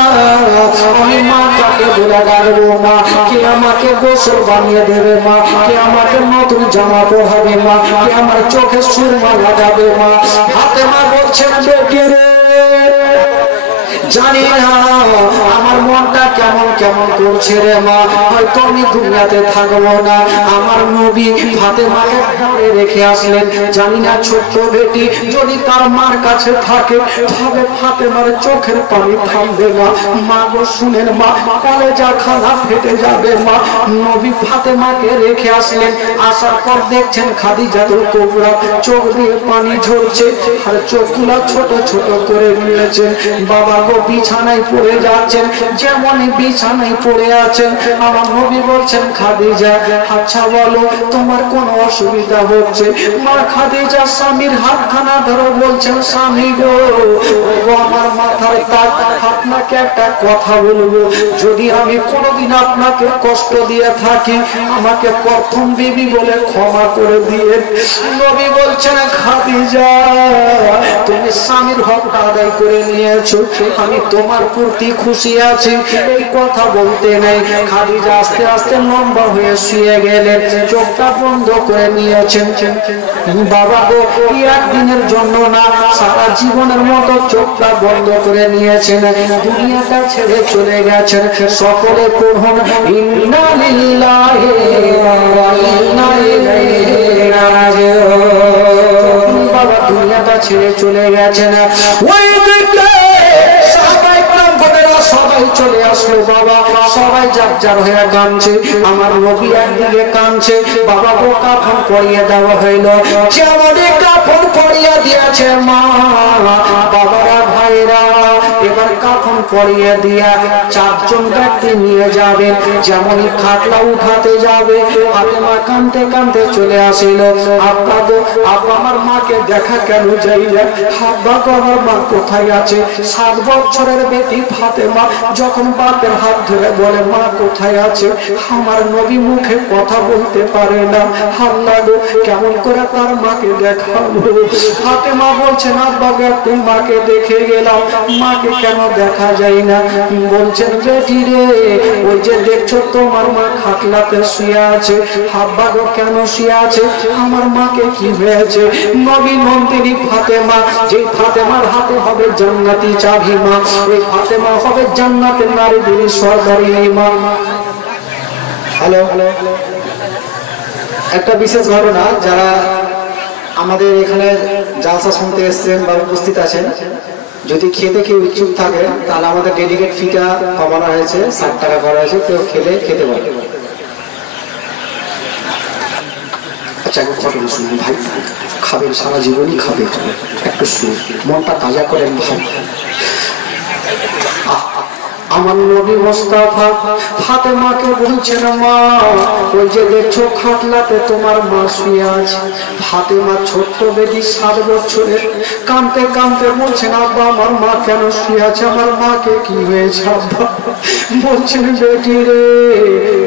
আমি মা কাকে বলে ডাকবো মা? কে আমাকে গোসল বানিয়ে দেবে মা? কে আমাকে নতুন জামা পরাবে মা? কে আমার চোখে সুরমা লাগাবে মা? ফাতেমা বলছেন বেটি রে, জানি না আমার মনটা কেমন কেমন করছে রে মা, হয়তো আমি দুনিয়াতে থাকবো না। আমার নবী ফাতেমাকে ঘরে রেখে আসলেন, জানি না ছোট্ট বেটি যদি তার মার কাছে থাকে তবে ফাতেমার চোখের পানি থামবে না। মা গো শুনেন মা, কলেজা খানা ফেটে যাবে মা। নবী ফাতেমাকে রেখে আসলেন, আসার পর দেখছেন খাদিজাতুল কুবরা চোখ দিয়ে পানি ঝরছে, আর চোখগুলো ছোট ছোট করে নিয়েছেন। বাবা গো বিছানায় পড়ে যাচ্ছেন, যেমনই বিছানায় পড়ে আছেন আমার নবী বলছেন খাদিজা আচ্ছা বলো তোমার কোন অসুবিধা হচ্ছে? মা খাদিজা স্বামীর হাতখানা ধরে বলছেন স্বামী গো আমার মাথায় তাক, আপনাকে একটা কথা বলবো, যদি আমি কোনোদিন আপনাকে কষ্ট দিয়ে থাকি আমাকে প্রথম বিবি বলে ক্ষমা করে দিয়ে। নবী বলছেন খাদিজা তুমি স্বামীর হকটা আদায় করে নিয়েছো, আমি তোমার প্রতি খুশি আছি। এই কথা বলতে নেই খাদিজা আস্তে আস্তে লম্বা হয়ে শুয়ে গেলেন, চোখটা বন্ধ করে নিয়েছেন। বাবা গো একদিনের জন্য না সারা জীবনের মতো চোখটা বন্ধ করে নিয়েছেন, দুনিয়াটা ছেড়ে চলে গেছেন। সকলে পড়ুন ইন্না লিল্লাহি ওয়া ইন্না ইলাইহি রাজিউন। বাবা দুনিয়াটা ছেড়ে চলে গেছেন। ওই দিকে সবাই চলে আসলো, বাবা সবাই যার যার হয়ে কাঁদছে। আমার নবী একদিকে কাঁদছে, বাবা গো কাফন পরিয়ে দেওয়া হইল, যেমনই কাফন পরিয়ে দিয়েছে মা বাবারা ভাইরা এবার কাফন পরিয়ে দিয়া চারজন ব্যক্তি নিয়ে যাবেন, যেমনই খাটলা উঠাতে যাবে ফাতেমা কাঁদতে কাঁদতে চলে আসিল, আব্বা গো আব্বা আমার মাকে দেখা কেন যাই না, আব্বা গো আমার মা কোথায় আছে? 7 বছরের বেটি ফাতেমা যখন বাপের হাত ধরে বলে মা কোথায় আছে, আমার নবী মুখে কথা বলতে পারে না, আল্লাহ গো কেমন করে তার মাকে দেখাবো? ফাতেমা বলছেন আব্বা গো তুই মাকে দেখে গেলাম, মাকে কেন দেখা যায় না? বলছেন বেটি রে ওই যে দেখছো তোমার মা খাটলাতে শুয়ে আছে, আব্বা গো কেন শুয়ে আছে? আমার মাকে কি হয়েছে? নবী নন্দিনী ফাতেমা, যে ফাতেমার হাতে হবে জান্নাতি চাবি মা, ওই ফাতেমা হবে জান্নাতের নারীদের সরদারি ইমাম। হ্যালো, একটা বিশেষ ঘটনা, যারা আমাদের এখানে জালসা শুনতে এসেছেন বা উপস্থিত আছেন, যদি খেতে কেউ ইচ্ছুক থাকে তাহলে আমাদের ডেডিকেট ফিটা কমানো হয়েছে, 60 টাকা করা হয়েছে, কেউ খেতে পারে। আচ্ছা ঘটনা শুনুন ভাই, খাবেন সারা জীবনই খাবে, একটু শুনুন মনটা তাজা করেন ভাই। আমার নবী মুস্তাফা ফাতেমাকে বলছেন মা ওই যে দেখছো খাটলাতে তোমার মা শুয়ে আছে। ফাতেমা ছোট্ট বেটি 7 বছরের, কাঁদতে কাঁদতে বলছেন আব্বা আমার মা কেন শুয়ে আছে, আমার মাকে কি হয়েছে আব্বা? বলছেন বেটি রে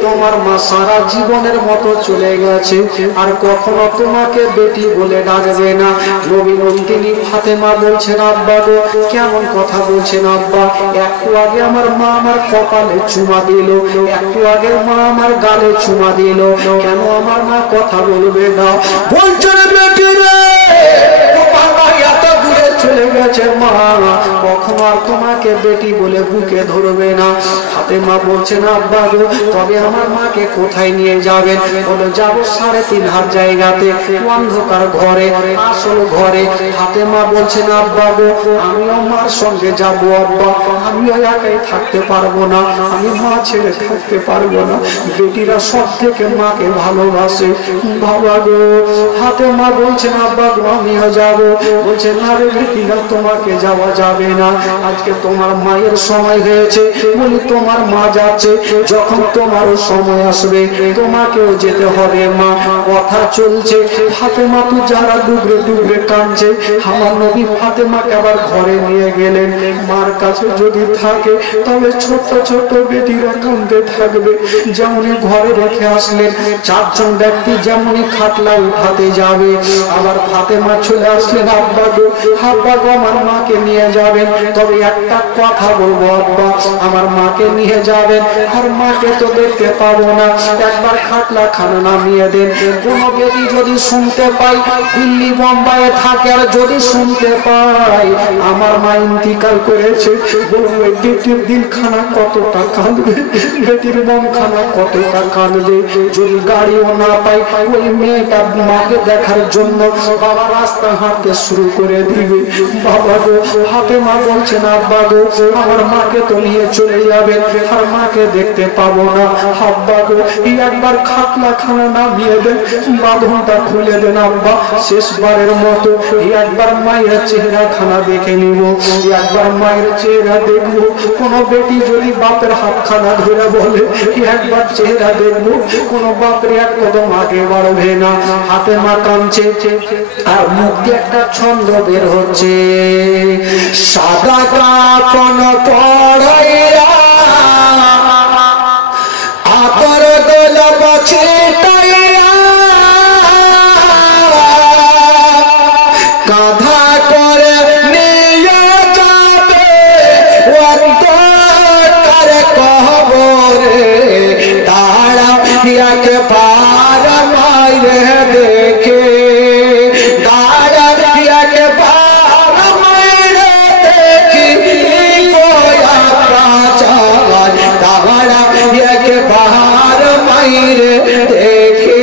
তোমার মা সারা জীবনের মতো চলে গেছে, আর কখনো তোমাকে বেটি বলে ডাকবে না। নবী নন্দিনী ফাতেমা বলছেন আব্বা গো কেমন কথা বলছেন আব্বা? একটু আগে আমার মা আমার কপালে চুমা দিল, একটু আগে মা আমার গালে চুমা দিল, কেন আমার মা কথা বলবে না? বলছেন বেটি রে তোমার মা এত দূরে চলে গেছে মা, কখনো আর তোমাকে বেটি বলে বুকে ধরবে না। ফাতেমা বলছেন আব্বা গো তবে আমার মাকে কোথায় নিয়ে যাবেন? বলে যাবো 3.5 হাত জায়গাতে, অন্ধকার ঘরে, আসল ঘরে। ফাতেমা বলছেন আব্বা গো আমিও মার সঙ্গে যাবো আব্বা, আমিও একাই থাকতে পারবো না, আমি মা ছেড়ে থাকতে পারবো না, বেটিরা সব থেকে মাকে ভালোবাসে বাবা গো। ফাতেমা বলছেন আব্বা গো আমিও যাবো। বলছে না রে বেটিরা তোমাকে যাওয়া যাবে না, আজকে তোমার মায়ের সময় হয়েছে। বলি তোমার মা যাচ্ছে, যখন তোমারও সময় আসবে তোমাকেও যেতে হবে মা। কথা চলছে, ফাতেমা তো যারা ডুবরে ডুবরে কাঁদছে, আমার নবী ফাতেমাকে আবার ঘরে নিয়ে গেলেন। মার কাছে যদি থাকে তবে ছোট্ট ছোট্ট বেটিরা কাঁদতে থাকবে। যেমনই ঘরে রেখে আসলেন, 4 জন ব্যক্তি যেমনই খাটলা উঠাতে যাবে, আবার ফাতেমা চলে আসলেন আব্বা গো আব্বা গো আমার মাকে নিয়ে যাবেন, তবে একটা কথা বলবো আব্বা আমার মাকে নিয়ে যাবেন, আর মাকে তো দেখতে পাবো না, একবার খাটলা খানা নামিয়ে দেন। কোন বেটি যদি শুনতে পাই দিল্লি বোম্বাইয়ে থাকে, আর যদি শুনতে পাই আমার মা ইন্তিকাল করেছে, বলবো বেটির দিলখানা কতটা কাঁদবে, বেটির মনখানা কতটা কাঁদবে। যদি গাড়িও না পাই ওই মেয়েটা মাকে দেখার জন্য বাবা রাস্তা হাঁটতে শুরু করে দিবে। বাবা গো ফাতেমা বলছেন আব্বা গো আমার মাকে তো নিয়ে চলে যাবেন আর মাকে দেখতে পাবো না। আব্বা গো একবার খাটলা খানা নামিয়ে দেন, বাঁধনটা খুলে দেন আব্বা, শেষবারের মতো একবার মায়ের চেহারা খানা দেখে নিব, একবার মায়ের চেহারা দেখবো। কোনো বেটি যদি বাপের হাত খানা ধরে বলে একবার চেহারা দেখবো, কোনো বাপের এক কদম আগে বাড়বে না। হাতে মা কাঁদছে আর মুখ দিয়ে একটা ছন্দ বের হচ্ছে, সাদা কাফন পরাইয়া আতর গোলাপ ছিটাইয়া কাঁধা করে নিয়ে যাবে অন্ধকার কবরে, তারা একবার মাইরে দেখে, তারা একবার মাইরে দেখি গোয়া প্রাচার, তারা একবার মাইরে দেখে,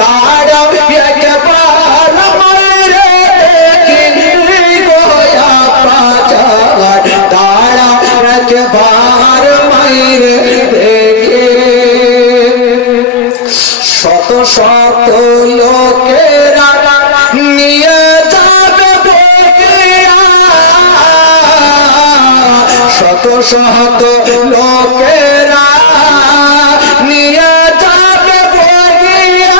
তারা একবার মাইরে দেখি গোয়া প্রাচার, তারা একবার মাইরে দেখে। শত শত লোকেরা নিয়ে যাবে বহিয়া, শত শত লোকেরা নিয়ে যাবে বহিয়া,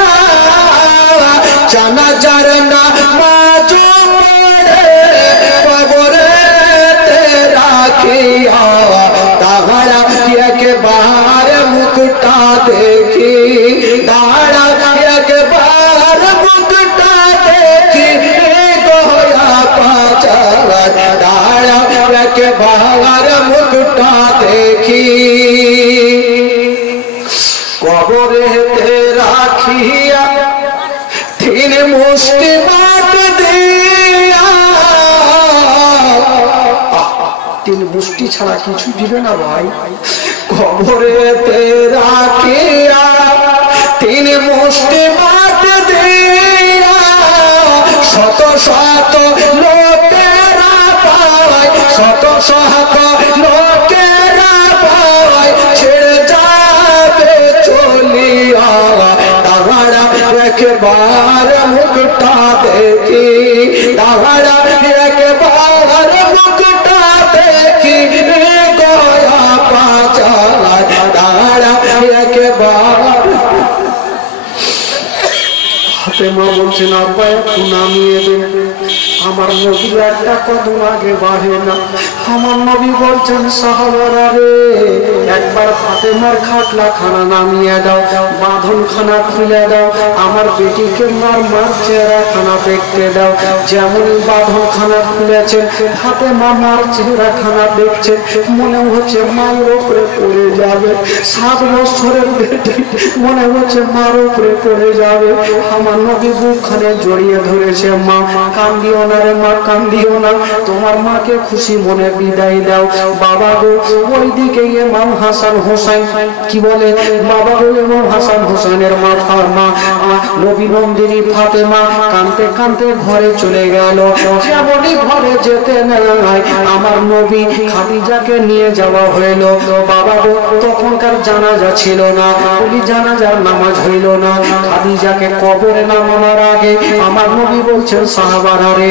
জানাজার নামাজ পড়ে কবরেতে রাখিয়া, তাহারা একবার মুখটা দেখি, তাহারা একবার মুখটা দেখি গোয়া পাচার, তাহারা একবার মুখটা দেখি। কবরেতে রাখিয়া তিন মুষ্টি মাট দিয়া, তিন মুষ্টি ছাড়া কিছু দিবে না ভাই। কবরেতে রাখিয়া তিন মুষ্টি মাট দিয়া, শত শত লোকেরা পায়, শত শত লোকেরা পায়, ছেড়ে যাবে চলিয়া, তাহারা একবার মুখটা দেখি, তাহারা একবার মুখটা দেখি গোয়া পাচার, তাহারা একবার। ফাতেমা বলছেন আব্বা একটু নামিয়ে দেন, আমার নবী একটা কদম আগে বাড়ে না। আমার নবী বলছেন সাহাবারা রে একবার ফাতেমার খাটলা খানা নামিয়ে দাও, বাঁধন খানা খুলে দাও, আমার বেটিকে মার চেহারা খানা দেখতে দাও। যেমন বাঁধন খানা খুলেছেন ফাতেমা মার চেহারা খানা দেখছেন, মনে হচ্ছে মায়ের উপরে পড়ে যাবে। 7 বছরের বেটি মনে হচ্ছে মার উপরে পড়ে যাবে। আমার নবী বুকখানে জড়িয়ে ধরেছে, মা কান্দিও না রে মা, কান্দিও না, তোমার মাকে খুশি মনে বিদায় দাও। বাবা গো ওইদিকে ইমাম হাসান হোসেন কি বলে, বাবা গো ইমাম হাসান হোসেনের মাথার মা নবী নন্দিনী ফাতেমা কাঁদতে কাঁদতে ঘরে চলে গেল। যেমনই ঘরে যেতে নাই আমার নবী খাদিজাকে নিয়ে যাওয়া হইল। বাবা গো তখনকার জানাজা ছিল না, বলি জানাজার নামাজ হইল না। খাদিজাকে কবরে নামানোর আগে আমার নবী বলছেন সাহাবারা রে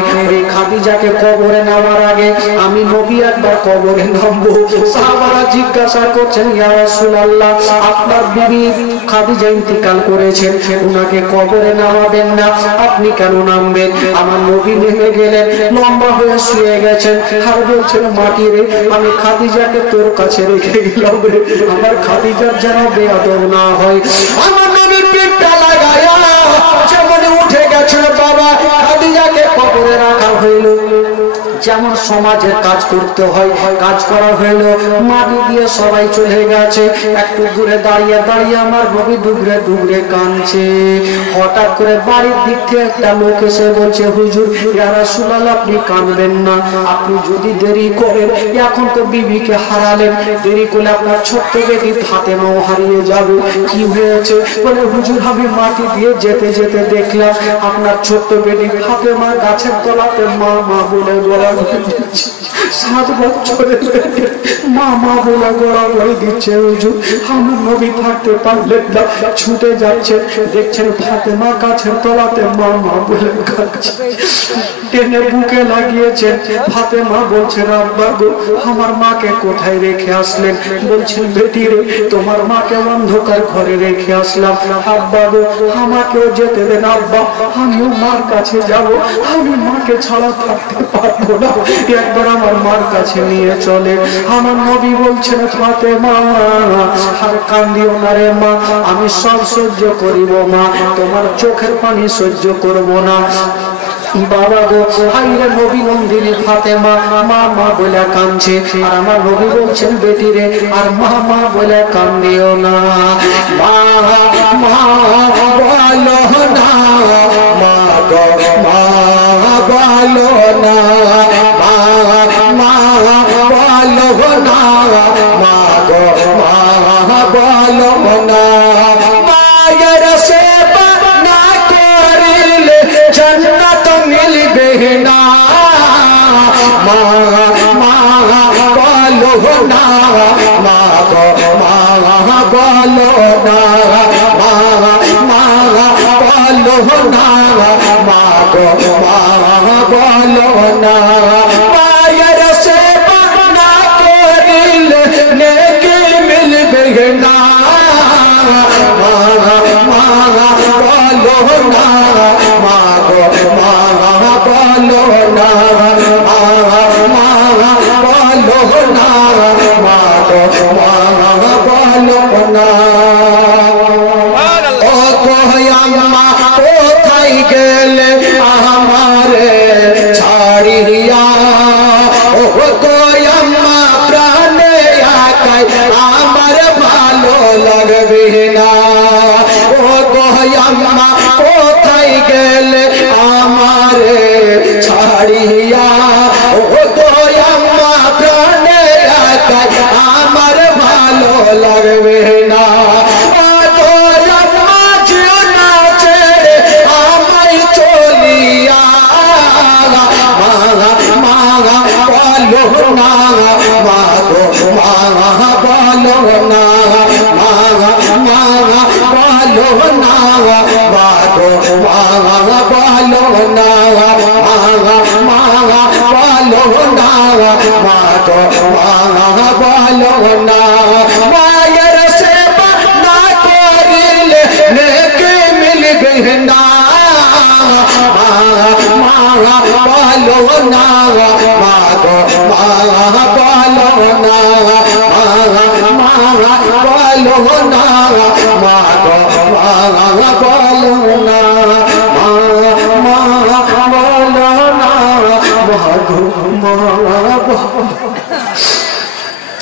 খাদিজাকে কবরে নেওয়ার আগে আমি নবী একবার কবরে নামবো। সাহাবারা জিজ্ঞাসা করছেন ইয়া রাসূলুল্লাহ আপনার বিবি খাদিজা ইন্তিকাল করেছেন, উনাকে কবরে নামাবেন না, আপনি কেন নামবেন? আমার নবী নেমে গেলেন, লম্বা হয়ে শুয়ে গেছেন আর বলছেন মাটি রে আমি খাদিজাকে তোর কাছে রেখে গেলাম রে, আমার খাদিজার যেন বেয়াদব না হয়। আমার নবী পিঠটা লাগায়া যেমন উঠে গেছিল বাবা খাদিজাকে কবরে রাখা হইল। যেমন সমাজের কাজ করতে হয় কাজ করা হলো, মাটি দিয়ে সবাই চলে গেছে। একটু দূরে দাঁড়িয়ে দাঁড়িয়ে আমার নবী ডুবরে ডুবরে কাঁদছে। হঠাৎ করে বাড়ির দিক থেকে একটা লোক এসে বলছে, হুজুর ইয়া রাসূলুল্লাহ আপনি কাঁদবেন না, আপনি যদি দেরি করেন, এখন তো বিবিকে হারালেন, দেরি করলে আপনার ছোট্ট বেটি ফাতেমাও হারিয়ে যাবে। কি হয়েছে? বলে হুজুর আমি মাটি দিয়ে যেতে যেতে দেখলাম আপনার ছোট্ট বেটি ফাতেমা গাছের তলাতে মা মা বলে গড়াগড়ি দিচ্ছে। 7 বছরের মা মা বলে গড়াগড়ি দিচ্ছে। হুজুর আমার নবী থাকতে পারলেন না, ছুটে যাচ্ছে, দেখছেন ফাতেমা গাছের তলাতে মা মা বলে কাঁদছে। টেনে বুকে লাগিয়েছেন। ফাতেমা বলছেন আব্বা গো আমার মাকে কোথায় রেখে আসলেন? বলছেন বেটি রে তোমার মাকে অন্ধকার ঘরে রেখে আসলাম। আব্বা গো আমাকেও যেতে দেন আব্বা, আমিও মার কাছে যাব, আমি মাকে ছাড়া থাকতে পারবো না, একবার আমার মার কাছে নিয়ে চলে। আমার নবী বলছেন ফাতেমা আর কান্দিও না রে মা, আমি সব সহ্য করিব মা, তোমার চোখের পানি সহ্য করব না। বাবা গো হাইরে নবী নন্দিনী ফাতেমা মা মা বলে কাঁদছে। আর আমার নবী বলছেন বেটি রে আর মা মা বলে কান্দিও না। মা মা বলো না, মা গো মা বলো না, মা মা বলো না, মা গো মা বলো না। মায়ের সেবা না করিলে জান্নাত মিলবে না। মা মা বলো না, মা গো মা বলো না, মা মা বলো না, মা গো মা বলো না। মায়ের সেবা না করিলে নেকি মিলবে না। মা মা বলো না, মা গো মা বলো না, মা মা বলো না, মা গো মা বলো না। ও গো আম্মা কোথায় গেলে আমারে ছাড়িয়া? ও গো আম্মা প্রাণে একাই আমার ভালো লাগবে না। ও গো আম্মা কোথায় গেলে আমারে ছাড়িয়া? ও গো আম্মা প্রাণে একাই আমার ভালো লাগবে না। ও গো আম্মা যেও না ছেড়ে আমায় চলিয়া। মা মা বলো না, মা গো মা বলো না, মা মা বলো না, মা গো মা বলো না, মা মা বলো না, মা গো মা বলো না। মায়ের সেবা না করিলে নেকি মিলবে না। মা মা বলো না, মা গো মা বলো না, মা মা বলো না, মা গো মা বলো না, মা মা বলো না, মা গো মা।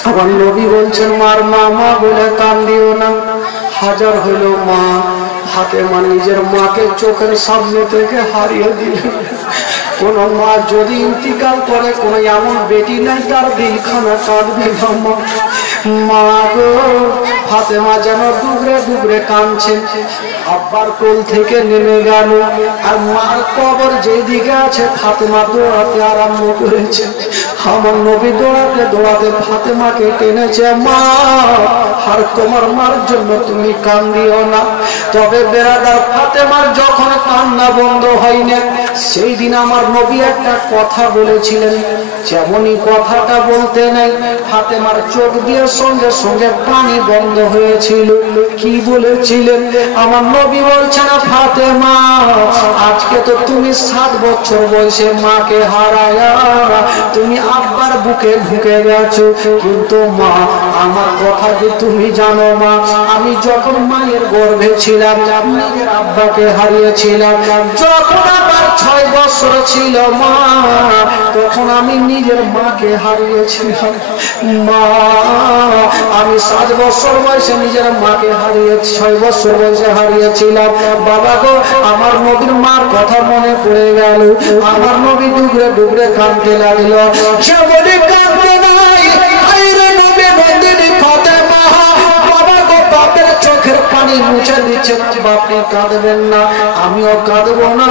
আমার নবী বলছেন মার মা মা বলে কান্দিও না। হাজার হইল মা, ফাতেমা নিজের মাকে চোখের সামনে থেকে হারিয়ে দিলেন। কোন মা যদি ইন্তিকাল করে, কোন এমন বেটি নাই তার দিলখানা কাঁদবে না। মা গো ফাতেমা যেন ডুবরে ডুবরে কাঁদছে। আব্বার কোল থেকে নেমে গেল, আর মার কবর যেদিকে আছে ফাতেমা দৌড়াতে আরম্ভ করেছে। আমার নবী দৌড়াতে দৌড়াতে ফাতেমাকে টেনেছে। মা আর তোমার মার জন্য তুমি কান্দিও না। তবে বেরাদার ফাতেমার যখন কান্না বন্ধ হয়নি, সেই দিন আমার নবী একটা কথা বলেছিলেন। যেমনই কথাটা বলতে নেই, ফাতেমার চোখ দিয়ে সঙ্গে সঙ্গে পানি বন্ধ হয়েছিল। কি বলেছিলেন? আমার নবী বলছেন ফাতেমা আজকে হয়তো তুমি 7 বছর বয়সে মাকে হারায়া তুমি আব্বার বুকে ঢুকে গেছো, কিন্তু মা আমার কথা যে তুমি জানো মা, আমি যখন মায়ের গর্ভে ছিলাম নিজের আব্বাকে হারিয়েছিলাম। যখন আমার 6 বছর ছিল মা, তখন আমি নিজের মাকে হারিয়েছিলাম মা। আমি 7 বছর বয়সে নিজের মাকে হারিয়েছি, 6 বছর বয়সে হারিয়েছিলাম। বাবা গো, আমার নবীর মার কথা মনে পড়ে গেল। আমার নবী ডুবরে ডুবরে কাঁদতে লাগলো। সে বলে কাঁদতে নাই, আইরে নবী নন্দিনী ফাতেমা। বাবা গো, বাপের চোখের পানি মুছে দিচ্ছে, বাপে কাঁদবেন না, আমিও কাঁদবো না,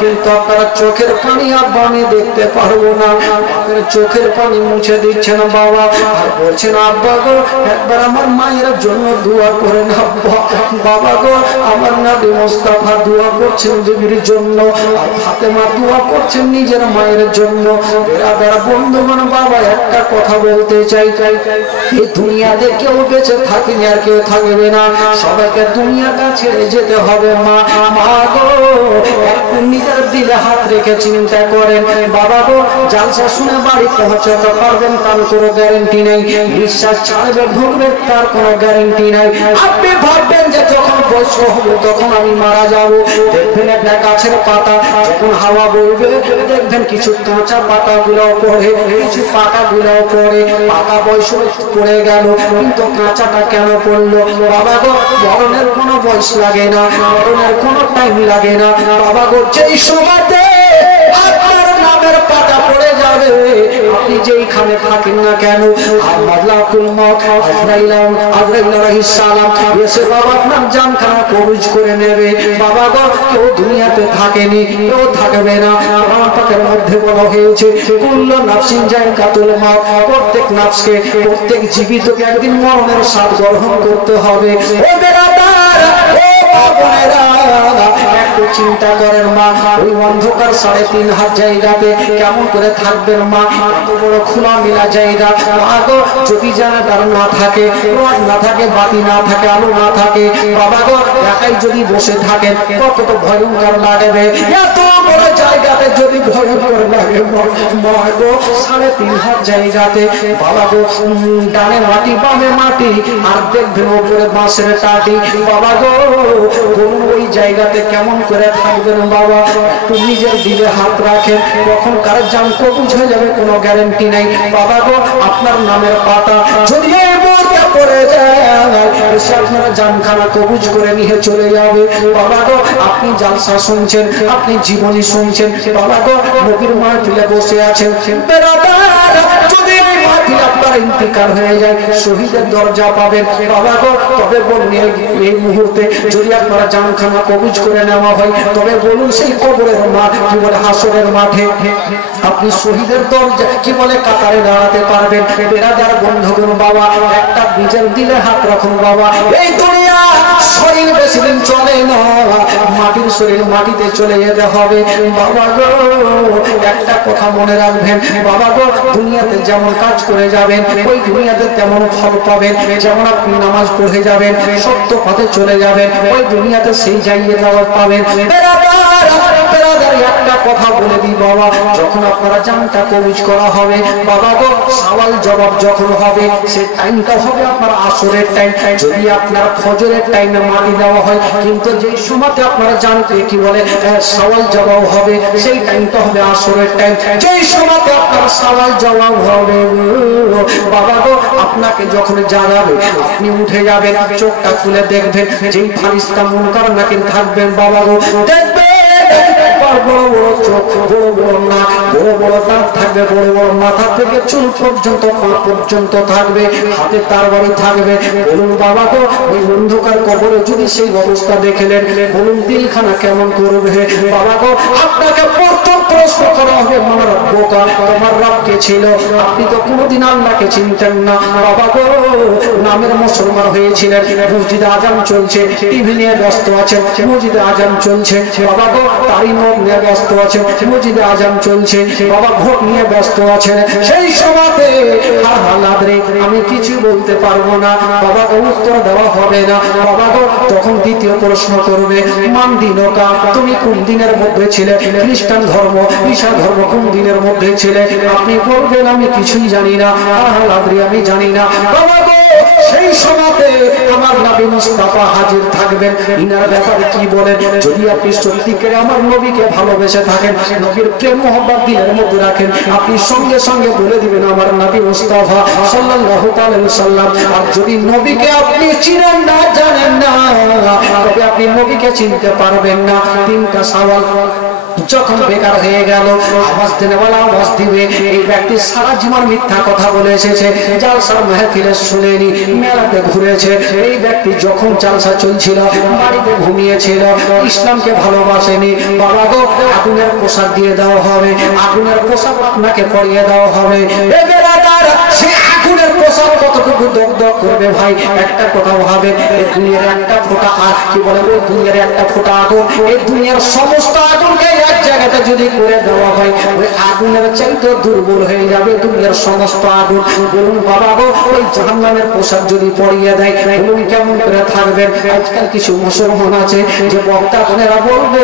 কিন্তু আপনার চোখের পানি আব্বা আমি দেখতে পারবো না। বাপের চোখের পানি মুছে দিচ্ছেন বাবা, আর বলছেন আব্বা গো একবার আমার মায়ের জন্য দোয়া করেন আব্বা। বাবা গো, আমার নবী মুস্তাফা দোয়া করছেন নবীর জন্য, আর ফাতেমা দোয়া করছেন নিজের মায়ের জন্য। বেরাদার বন্ধুগণ, বাবা একটা কথা বলতে চাই, এই দুনিয়াতে কেউ বেঁচে থাকেনি আর কেউ থাকবে না, সবাইকে দুনিয়াটা ছেড়ে যেতে হবে মা। মা গো, একটু নিজের দিলে হাত রেখে চিন্তা করেন। বাবা গো, জালসা শুনে বাড়ি পৌঁছাতে পারবেন তার কোনো গ্যারেন্টি নেই, বিশ্বাস ছাড়বে ঢুকবে তার কোনো গ্যারেন্টি নাই। আপনি ভাববেন যে যখন বয়স হবে তখন আমি মারা যাবো, দেখবেন একটা গাছের পাতা যখন হাওয়া বইবে দেখবেন কিছু কাঁচা পাতা গুলাও পড়ে, কিছু পাতা গুলাও পড়ে, পাতা বয়স পড়ে গেল, কিন্তু কাঁচাটা কেন পড়লো? বাবা গো, মরণের কোনো বয়স লাগে না, মরণের কোনো টাইম লাগে না। বাবা গো, যেই সময়তে আপনার নামের পাতা পড়ে যাবে, আপনি যেইখানে থাকেন না কেন, আর মালাকুল মউত আজরাইল আলাইহিস সালাম এসে বাবা আপনার জানখানা কবজ করে নেবে। বাবা গো, কেউ দুনিয়াতে থাকেনি, কেউ থাকবে না। আমার পাকের মধ্যে বলা হয়েছে কুল্লু নাফসিন যায়কাতুল মউত, প্রত্যেক নাফসকে, প্রত্যেক জীবিতকে একদিন মরণের স্বাদ গ্রহণ করতে হবে। ও বেরাদার, ও বোনেরা, একটু চিন্তা করেন মা, ওই অন্ধকার 3.5 হাত জায়গাতে কেমন করে থাকবেন মা? এত বড় খোলা মেলা জায়গা। মা গো, যদি জানালার না থাকে, রড না থাকে, বাতি না থাকে, আলো না থাকে, বাবা গো একাই যদি বসে থাকেন কত তো ভয়ঙ্কর লাগবে। এত বড় জায়গাতে যদি ভয়ঙ্কর লাগে মা গো, 3.5 হাত জায়গাতে বাবা গো, ডানে মাটি বামে মাটি, আর দেখবেন উপরে বাঁশের টাটি। বাবা গো, ওই জায়গাতে কেমন করে থাকবেন বাবা? একটু নিজের দিলে হাত রাখেন, কখন কার জান কবুজ হয়ে যাবে কোনো গ্যারেন্টি নাই। বাবা গো, আপনার নামের পাতা যদি পড়ে যায় এসে আপনারা জানখানা কবুজ করে নিয়ে চলে যাবে। বাবা গো, আপনি জালসা শুনছেন, আপনি জীবনী শুনছেন, বাবা গো নবীর মাহফিলে বসে আছেন, বেরাদার যদি মাহফিলে আপনার ইন্তিকাল হয়ে যায়, শহীদের দরজা পাবেন। বাবা গো, তবে বলুন এই মুহূর্তে যদি আপনারা জানখানা কবুজ করে নেওয়া হয়, তবে বলুন সেই কবরের মাঠ কি বলে হাসরের মাঠে আপনি শহীদের দরজা কি বলে কাতারে দাঁড়াতে পারবেন। বেরাদার বন্ধুগণ, বাবা একটা নিজের দিলে হাত রাখুন বাবা। এই দুনিয়া শরীর বেশি দিন চলে না, মাটির শরীর মাটিতে চলে যেতে হবে। বাবা গো, একটা কথা মনে রাখবেন বাবা গো, দুনিয়াতে যেমন কাজ করে যাবেন ওই দুনিয়াতে তেমন ফল পাবেন। যেমন আপনি নামাজ পড়ে যাবেন, সত্য পথে চলে যাবেন, ওই দুনিয়াতে সেই জায়গায় পাবেন। বেরাদার একটা কথা বলে দিই বাবা, যখন আপনারা জানটা কবুজ করা হবে বাবা গো, সওয়াল জবাব যখন হবে সেই টাইমটা হবে আপনার আসরের টাইম। যদি আপনার ফজরের টাইমে মাটি দেওয়া হয়, কিন্তু যেই সময়তে আপনারা জানতে কি বলে সওয়াল জবাব হবে সেই টাইমটা হবে আসরের টাইম। যেই সময়তে আপনার সওয়াল জবাব হবে বাবা গো, আপনাকে যখন জাগাবে আপনি উঠে যাবেন, চোখটা খুলে দেখবেন যেই ফারিস্তা মুনকার নাকির থাকবেন বাবা গো, দেখবেন বড় বড় চোখ, বড় বড় নাক, বড় বড় দাঁত থাকবে, বড় বড় মাথা থেকে চুল পর্যন্ত পা পর্যন্ত থাকবে, হাতে তারবারি থাকবে। বলুন বাবা গো, ওই অন্ধকার কবরে যদি সেই অবস্থা দেখলেন, বলুন দিলখানা কেমন করবে বাবা গো? আপনাকে প্রথম প্রশ্ন করা হবে আমার বোকা তোমার রব কে ছিল? আপনি তো কোনোদিন আল্লাহকে চিনতেন না। বাবা গো, নামের মুসলমান হয়েছিলেন, মসজিদে আজান চলছে, টিভি নিয়ে ব্যস্ত আছেন, মসজিদে আজান চলছে। বাবা গো, তারই মত নিয়ে ব্যস্ত আছেন, মসজিদে আজান চলছে। বাবা ভোট নিয়ে ব্যস্ত আছেন, সেই সময়তে আমি কিছু বলতে পারবো না। বাবা গো, উত্তর দেওয়া হবে না। বাবা গো, তখন দ্বিতীয় প্রশ্ন করবে, মান দিনকা, তুমি কোন দিনের মধ্যে ছিলে? খ্রিস্টান ধর্ম, ঈসা ধর্ম কোন দিনের মধ্যে ছিলে? আপনি বলবেন আমি কিছুই জানি না, আমি জানি না। বাবা গো, সেই সময়তে আমার নবী মুস্তাফা হাজির থাকবেন। ইনার ব্যাপারে কি বলেন? যদি আপনি সত্যিকারে আমার নবীকে ভালোবেসে থাকেন, নবীর প্রেম মোহব্বত দিলের মধ্যে রাখেন, আপনি সঙ্গে সঙ্গে বলে দিবেন আমার নবী মুস্তাফা সাল্লাল্লাহু আলাইহি ওয়াসাল্লাম। আর যদি নবীকে আপনি চিনেন না, জানেন না, তবে আপনি নবীকে চিনতে পারবেন না। তিনটা সওয়াল যখন বেকার হয়ে গেল, আওয়াজ দেনেওয়ালা আওয়াজ দিবে। এই ব্যক্তি সারা জীবন মিথ্যা কথা বলে এসেছে, জালসার মাহফিলে শুনেনি, মেলাতে ঘুরেছে। এই ব্যক্তি যখন জালসা চলছিল বাড়িতে ঘুমিয়েছিল, ইসলামকে ভালোবাসেনি। বাবা গো, আগুনের পোশাক দিয়ে দেওয়া হবে, আগুনের পোশাক আপনাকে পরিয়ে দেওয়া হবে। সে আগুনের পোশাক কতটুকু দগদগ করবে ভাই, একটা কথা ভাবে। এই দুনিয়ার একটা ফোঁটা আর কি বলে, ওই দুনিয়ার একটা ফোঁটা আগুন, এই দুনিয়ার সমস্ত আগুনকে এক জায়গাতে যদি করে দেওয়া হয়, ওই আগুনের চাইতে দুর্বল হয়ে যাবে দুনিয়ার সমস্ত আগুন। বলুন বাবা গো, ওই জাহান্নামের পোশাক যদি পরিয়ে দেয়, বলুন কেমন করে থাকবেন? আজকাল কিছু মুসলমান আছে যে বক্তা বোনেরা বলবে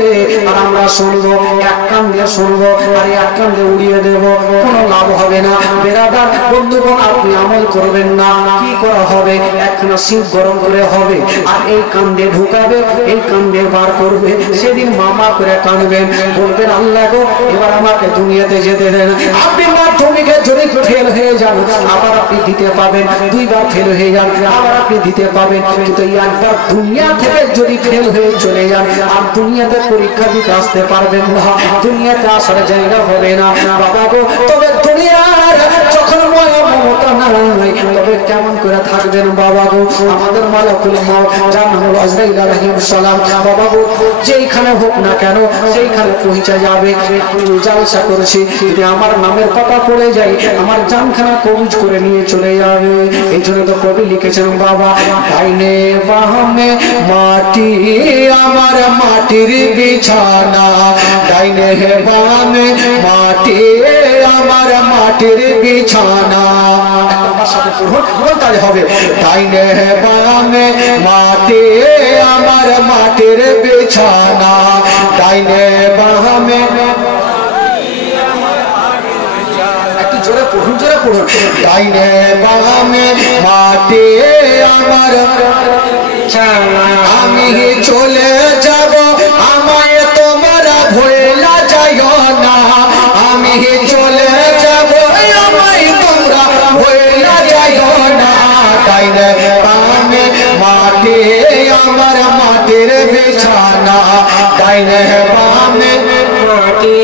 আর আমরা শুনবো, এক কান দিয়ে শুনবো আর এক কান দিয়ে উড়িয়ে দেবো, কোনো লাভ হবে না। বেরাদার বন্ধুগণ, আপনি আমল করবেন না, কি করা হবে? একখানা শীত গরম করে হবে, আর এই কান দিয়ে ঢুকাবে, এই কান দিয়ে বার করবে। সেদিন মামা করে কাঁদবেন, বলবেন আল্লাহ গো, এবার আমাকে দুনিয়াতে যেতে দেন। আপনি মাধ্যমিকে যদি ফেল হয়ে যান, আবার আপনি দিতে পাবেন। দুইবার ফেল হয়ে যান, আবার আপনি দিতে পাবেন। কিন্তু একবার দুনিয়া থেকে যদি ফেল হয়ে চলে যান, আর দুনিয়াতে পরীক্ষা দিতে আসতে পারবেন না, দুনিয়াতে আসার জায়গা হবে না। বাবা গো, তবে দুনিয়ার যখন মমতা নাই, তবে কেমন করে থাকবেন? বাবা গো, আমাদের মালাকুল মউত যার নাম হলো আজরাইল আলাইহিস সালাম, বাবা গো, যেইখানে হোক না কেন সেইখানে পৌঁছে যাবে। জালসা করছি, যদি আমার নামের কথা পড়ে যায়, আমার জানখানা কবজ করে নিয়ে চলে যাবে। এই জন্য তো কবি লিখেছেন, বাবা ডাইনে বামে মাটি আমার মাটির বিছানা, ডাইনে বামে মাটি আমার মাটির বিছানা। আমার সাথে পড়ুন, বলতে হবে, ডাইনে বামে মাটি আমার মাটির বিছানা, ডাইনে বামে। একটু জোরে পড়ুন, জোরে পড়ুন। ডাইনে বামে মাটি আমার, আমি চলে যাব, আমায় তোমরা ভুলে যাইও না, আমি চলে যাব, আমায় তোমরা ভুলে যাইও না। ডাইনে বামে মাটি আমার মাটির বিছানা, ডাইনে বামে মাটি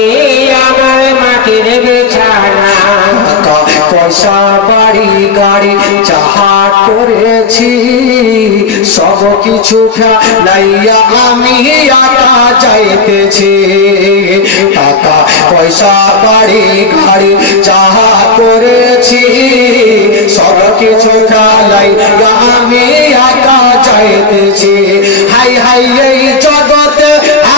আমার মাটির বিছানা। পয়সা বাড়ি গাড়ি যাহা করেছি, সব কিছু ফেলাইয়া আমি একা যাইতেছি। টাকা পয়সা বাড়ি গাড়ি যাহা করেছি, সব কিছু ফেলাইয়া আমি একা যাইতেছি। হাই হাই এই জগতে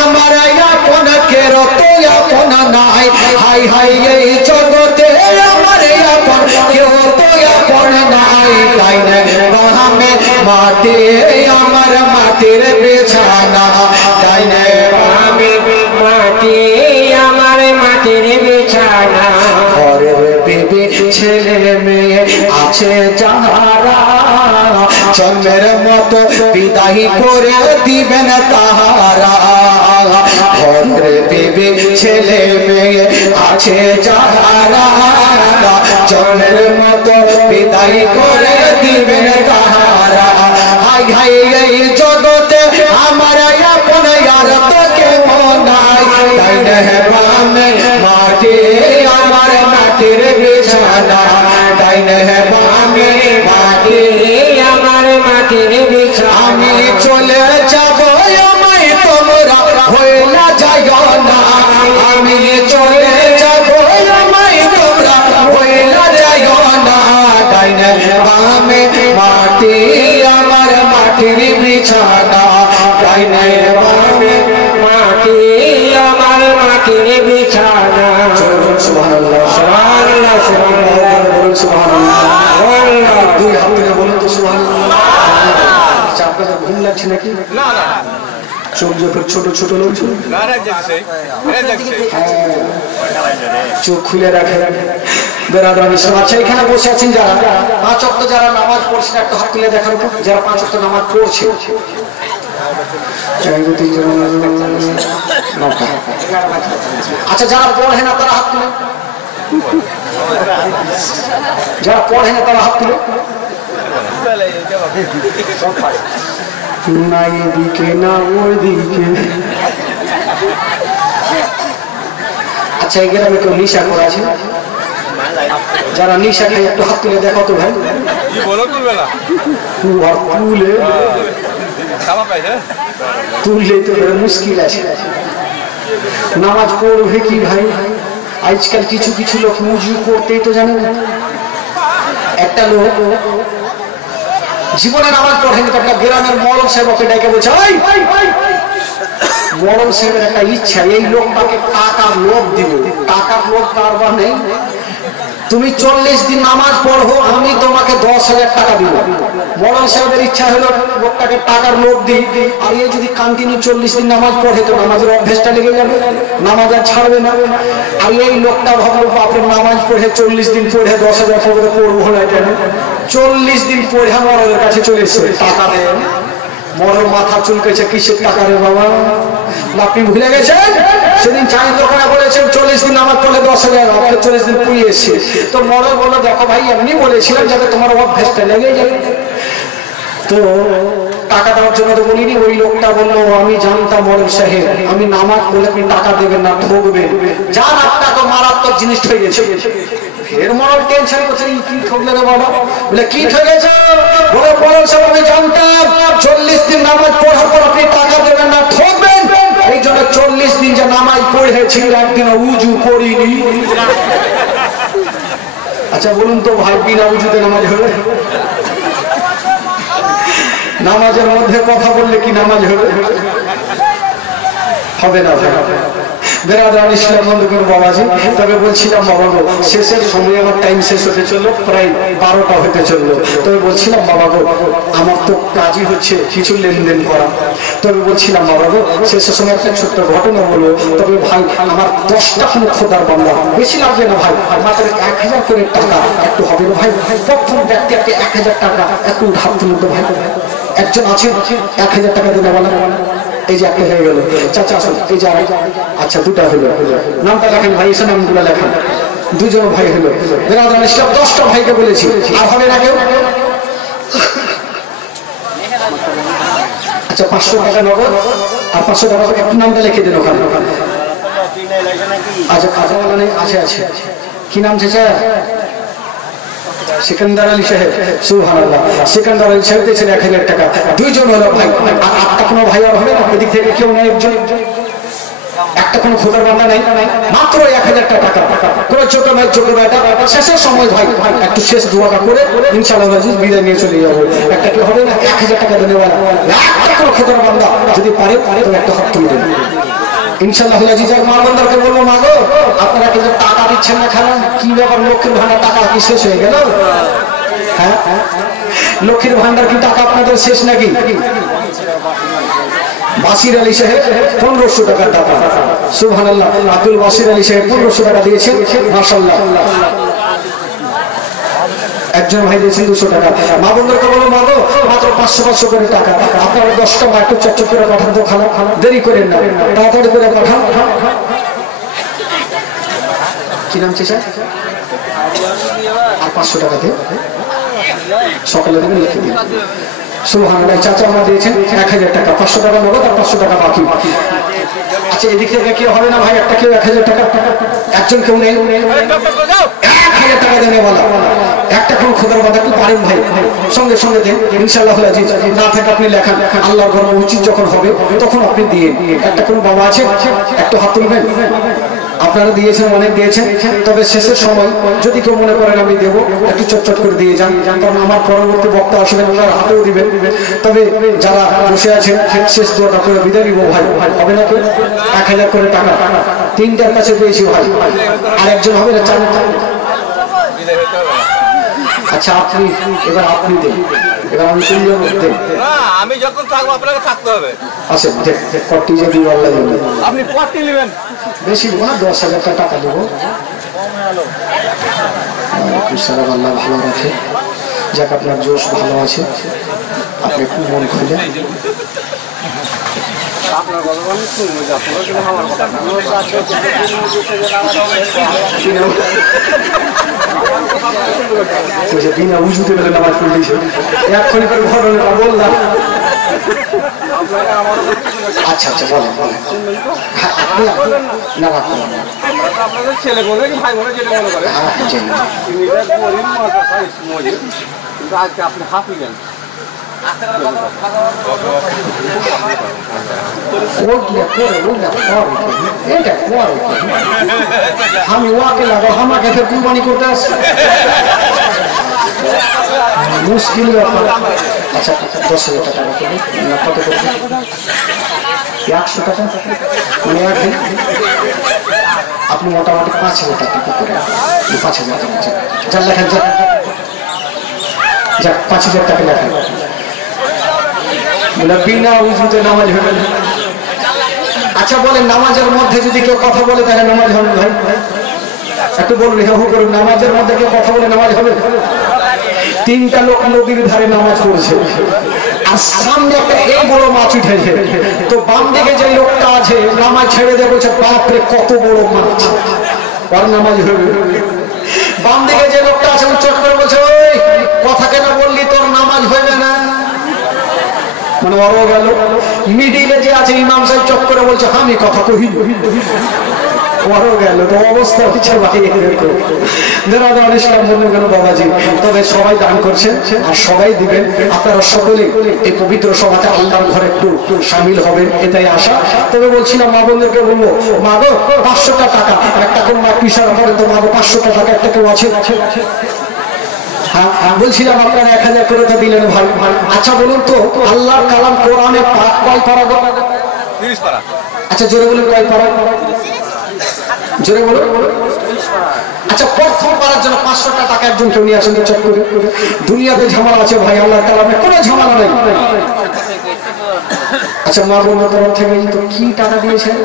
আমার আপন কেরো তো আপন নাই, হাই হাই এই জগতে আমার আপন কেউ তো আপন নাই। ডাইনে বামে মাটি আমার মাটির বিছানা, ডাইনে বামে মাটি আমার মাটির বিছানা। ঘরের বিবি ছেলে মেয়ে আছে যাহারা, জন্মের মতো বিদায় করে দিবেন তাহারা। ঘরের বিবি ছেলে মেয়ে আছে যাহারা, জন্মের মতো বিদায় করে দিবেন তাহারা। হাই হাই এই জগতে আমার আপন আর তো কেউ নাই, ডাইনে বামে মাটি আমার মাটির বিছানা, ডাইনে বামে মাটি আমার মাটির বিছানা। আমি চলে যাব, আমায় তোমরা ভুলে যাইও না, আমি চলে के बिछाना সুবহানাল্লাহ सुभान সুবহানাল্লাহ দুই হাত তুলে বলুন তো সুবহানাল্লাহ আচ্ছা আপনাদের ঘুম লাগছে নাকি না না চোখ যখন ছোট ছোট লাগছে না রে দেখছে চোখ খুলে রাখে বেরাদার ইসলাম আচ্ছা এখানে বসে আছেন যারা পাঁচ ওয়াক্ত যারা নামাজ পড়ছে একটা হাত তুলে দেখান তো যারা পাঁচ ওয়াক্ত নামাজ পড়ছে আচ্ছা যারা পড়ে না তারা হাত তুলে যারা পড়ে না তারা হাত তুলে না এদিকে না ওইদিকে আচ্ছা এই গ্রামে কেউ নিশা করা আছে যারা নিশা খায় একটু হাত তুলে দেখো তো ভাই কি বলো তুলবে না তুলে খাওয়া পাইছে তুললে তো মুশকিল আছে নামাজ পড়বে কি ভাই আজকাল কিছু কিছু লোক মুজু করতেই তো জানে না একটা লোক জীবনে নামাজ পড়েনি তো একটা গ্রামের মরম সাহেবকে ডেকে বলছে মরম সাহেবের একটা ইচ্ছা এই লোকটাকে টাকার লোভ দিব টাকার লোভ কারবার নেই তুমি 40 দিন নামাজ পড়ো আমি তোমাকে 10,000 টাকা দিব মরম সাহেবের ইচ্ছা হলো লোকটাকে টাকার লোভ দিই আর এই যদি কন্টিনিউ 40 দিন নামাজ পড়ে তো নামাজের অভ্যাসটা লেগে যাবে নামাজ আর ছাড়বে না আর এই লোকটা ভাবলো বাপরে নামাজ পড়ে 40 দিন পড়ে 10,000 টাকা পড়বো না কেন 40 দিন পড়ে মরমের কাছে চলে এসেছে টাকা দেন মরম মাথা চুলকেছে কিসের টাকা রে বাবা আপনি ভুলে গেছেন সেদিন চায়ের দোকানে বলেছেন 40 দিন নামাজ পড়লে 10,000 আপনি 40 দিন পুড়িয়ে এসছে তো মরম বললো দেখো ভাই এমনি বলেছিলাম যাতে তোমার অভ্যাসটা লেগে যাবে তো টাকা দেওয়ার জন্য তো বলিনি ওই লোকটা বললো আমি জানতাম মরম সাহেব আমি নামাজ পড়লে আপনি টাকা দেবেন না ঠকবেন যান আপনার তো মারাত্মক জিনিস হয়ে গেছে ফের মরম টেনশন করছে কি ঠকলে রে বাবা বলে কি ঠকেছে বলে মরম সাহেব আমি জানতাম 40 দিন নামাজ পড়ার পর আপনি টাকা দেবেন না ঠকবেন এই জন্য 40 দিন যে নামাজ পড়েছি একদিন উজু করিনি আচ্ছা বলুন তো ভাই বিনা উজুতে নামাজ হবে নামাজের মধ্যে কথা বললে কি নামাজ হবে হবে না বেরাদার ইসলাম বন্ধুগণ বাবাজি তবে বলছিলাম বাবা গো শেষের সময় আমার টাইম শেষ হতে চললো প্রায় 12টা হতে চললো তবে বলছিলাম বাবা গো আমার তো কাজই হচ্ছে কিছু লেনদেন করা তবে বলছিলাম বাবা গো শেষের সময় একটা ছোট্ট ঘটনা হলো তবে ভাই আমার 10টা কোনো খোদার বান্দা বেশি লাগবে না ভাই মাত্র 1000 করে টাকা একটু হবে না ভাই প্রথম ব্যক্তি একটা 1000 টাকা একটু ধাপ তুলুন তো ভাই একজন আছে 1000 টাকা দিলে বলা এই যে একটা হয়ে গেল চাচা আসুন এই যে আচ্ছা দুটা হলো নামটা লেখেন ভাই এসে নামগুলো লেখেন দুজন ভাই হলো বেরাদার ইসলাম 10টা ভাইকে বলেছি আর হবে না কেউ আচ্ছা 500 টাকা নগদ আর 500 টাকা একটু নামটা লিখে দিন ওখানে আচ্ছা খাতাওয়ালা নেই আছে আছে কি নাম চাচা সিকান্দার আলী সাহেব সুবহানাল্লাহ সিকান্দার আলী সাহেব দিয়েছেন 1000 টাকা দুইজন হলো ভাই আর আটটা কোনো ভাই আর হবে না ওদিক থেকে কেউ নেই একজন একটা কোনো খোদার বান্দা নাই মাত্র 1000 টাকা কোনো ছোট ভাই ছোট ভাইটা শেষের সময় ভাই একটু শেষ দোয়াটা করে ইনশাআল্লাহ আজিজ বিদায় নিয়ে চলে যাবো একটা কি হবে না 1000 টাকা দেনেওয়ালা একটা কোনো খোদার বান্দা যদি পারে তো একটা হাত তুলে দেন ইনশাআল্লাহ আজিজ আর মা বান্দাকে বলবো মা গো আপনারা কি টাকা দিচ্ছেন না খারাপ কি ব্যাপার লক্ষ্মীর ভান্ডার টাকা কি শেষ হয়ে গেল হ্যাঁ লক্ষ্মীর ভান্ডার কি টাকা আপনাদের শেষ নাকি বাসির আলী সাহেব 1500 টাকার টাকা সুবহানাল্লাহ আব্দুল বাসির আলী সাহেব 1500 টাকা দিয়েছেন মাশাআল্লাহ একজন ভাই দিয়েছেন 200 টাকা মা বন্ধুকে বলো মা গো মাত্র 500 করে টাকা আপনারা 10টা মা একটু চটচট করে পাঠান তো খালা দেরি করেন না তাড়াতাড়ি করে পাঠান কি নাম চেয়েছে আর 500 টাকা দিয়ে সকালে দেবেন লিখে দিন সুবহানাল্লাহ চাচা আমরা দিয়েছেন 1000 টাকা 500 টাকা নগদ আর 500 টাকা বাকি আচ্ছা এদিক থেকে কেউ হবে না ভাই একটা কেউ 1000 টাকা একজন কেউ নেই 1000 টাকা দেনে বলা একটা কোন খোদার বান্দা একটু পারেন ভাই সঙ্গে সঙ্গে দেন ইনশাআল্লাহ আজিজ না থাকে আপনি লেখান আল্লাহর ঘর উচিত যখন হবে তখন আপনি দিয়ে একটা কোন বাবা আছে একটু হাত তুলবেন আপনারা দিয়েছেন, অনেক দিয়েছেন, তবে শেষের সময় যদি কেউ মনে করেন আমি দেবো, একটু চটচট করে দিয়ে যান, কারণ আমার পরবর্তী বক্তা আসবেন, ওনার হাতেও দিবেন। তবে যারা বসে আছেন শেষ দোয়াটা করে বিদায় নিব ভাই, হবে না কেউ? 1000 করে টাকা তিনটার কাছে পেয়েছি ভাই, আর একজন হবে না, 4। আচ্ছা আপনি এবার আপনি দেন, এবার আমি চলে যাবো, দেন। আমি যখন থাকবো আপনাকে থাকতে হবে। আচ্ছা কটি যে দিব আল্লাহ দেবেন, আপনি পটি নেবেন, বেশি দেবো না, 10,000 টাকা দেবো। সালাম, আল্লাহ ভালো রাখে। যাক আপনার জোশ ভালো আছে, আপনি একটু মন খুলে বিনা উজুতে বেলে নামাজ পড়লেছে এক্ষুনি করে ঘটনা বললাম। আচ্ছা আচ্ছা বলেন বলেন। না আপনাদের ছেলে বলে কি ভাই বলে যেটা মনে করে, কিন্তু আজকে আপনি হাফি গেলেন। আমি ওয়াকে লাগো, আমাকে কুরবানি করতে আসছি, মুশকিল ব্যাপার। আচ্ছা 10,000 টাকা না কত করবে? 100 টাকা মানে একদিন আপনি মোটামুটি 5,000 টাকা করে 5,000 টাকা যান লেখেন, যাক 5,000 টাকা লেখেন। বলে বিনা উজুতে নামাজ হবে না। আচ্ছা বলেন নামাজের মধ্যে যদি কেউ কথা বলে তাহলে নামাজ হবে ভাই? একটু বলুন, হু করুন, নামাজের মধ্যে কেউ কথা বলে নামাজ হবে? 3টা লোক নদীর ধারে নামাজ পড়ছে, আর সামনে একটা এই বড় মাছ উঠেছে, তো বাম দিকে যে লোকটা আছে নামাজ ছেড়ে দিয়ে বলছে বাপরে কত বড় মাছ, আর নামাজ হবে। বাম দিকে যে লোকটা আছে চট করে বলছে ওই কথা কেন বললি, তোর নামাজ হবে না, মানে ওরও গেল। মিডিলে যে আছে ইমাম সাহেব চট করে বলছে আমি কথা কহি, ওরও গেল। তো অবস্থা হচ্ছে ভাই এরকম। ইসলাম বললো কেন বাবাজি, তবে সবাই দান করছেন আর সবাই দিবেন। আপনারা সকলে এই পবিত্র সভাতে আল্লাহর ঘরে একটু সামিল হবেন, এটাই আশা। তবে বলছিলাম মা বোনদেরকে বলবো, মা গো 500টা টাকা একটা কোন মা পিসার করেন তো, মা গো 500টা টাকা একটা কেউ আছে? বলছিলাম আপনারা 1000 করে তো দিলেন ভাই। আচ্ছা বলুন তো আল্লাহর কালাম কোরআনে পাক কয় পারা? 30 পারা। আচ্ছা জোরে বলুন কয় পারা? জোরে বলুন। আচ্ছা প্রথম পারার জন্য 500টা টাকা একজন কেউ নিয়ে আসেন চট করে। দুনিয়াতে ঝামেলা আছে ভাই, আল্লাহর কালামে কোনো ঝামেলা নেই। আচ্ছা মা বোনের তরফ থেকে তো কি টাকা দিয়েছেন?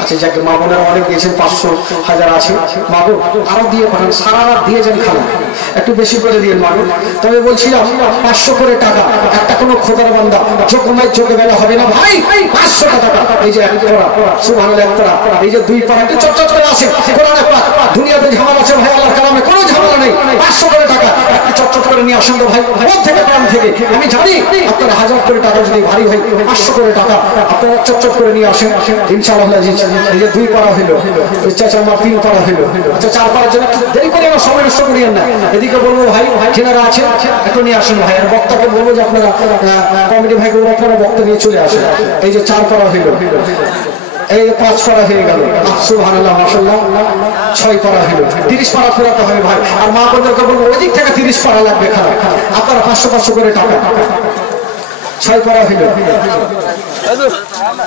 আচ্ছা যাকে মা বোনেরা অনেক দিয়েছেন, 500, 1000 আছে, মা গো আরো দিয়ে পাঠান, সারা রাত দিয়ে যান খালা, একটু বেশি করে দিয়ে মা গো। তবে বলছিলাম 500 করে টাকা একটা কোনো খোদার বান্দা যোগমায় যোগে বেলা হবে না ভাই। 500 টাকা এই যে এক পড়া সুবহানাল্লাহ, এক পড়া এই যে 2 পড়া একটু চটচট করে আসে কোরআনে পাক। দুনিয়াতে ঝামেলা আছে ভাই, আল্লাহর কালামে কোনো ঝামেলা নেই। 500 করে টাকা একটু চটচট করে নিয়ে আসেন তো ভাই, মন থেকে প্রাণ থেকে। আমি জানি আপনারা 1000 করে টাকা যদি ভারী হয়, 500 করে টাকা আপনারা চটচট করে নিয়ে আসেন ইনশাআল্লাহ। এই যে 2 পারা হইলো, চাচা আমার 3 পারা হইলো। আচ্ছা 4 পারার জন্য দেরি করে আমার সময় নষ্ট করিয়েন না। এদিকে বলবো ভাই যেনারা আছেন একটু নিয়ে আসেন ভাই, আর বক্তাকে বলবো যে আপনারা কমিটি ভাইকে আপনারা বক্তা নিয়ে চলে আসেন। এই যে 4 পারা হইলো, এই 5 পারা হয়ে গেল, সুবহানাল্লাহ মাশাআল্লাহ। 6 পারা হইলো, 30 পারা পুরাতে হবে ভাই। আর মা বোনদেরকে বলবো ওই দিক থেকে 30 পারা লাগবে খারাপ, আপনারা 500 করে টাকা। 6 পারা হইলো,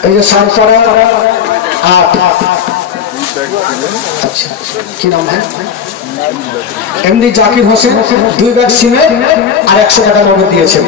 এই যে 7 পারা 8। আচ্ছা কি নাম ভাই? এমনি জাকির হোসেন 2 ব্যাগ সিমেন্ট আর 100 টাকা নগদ দিয়েছেন।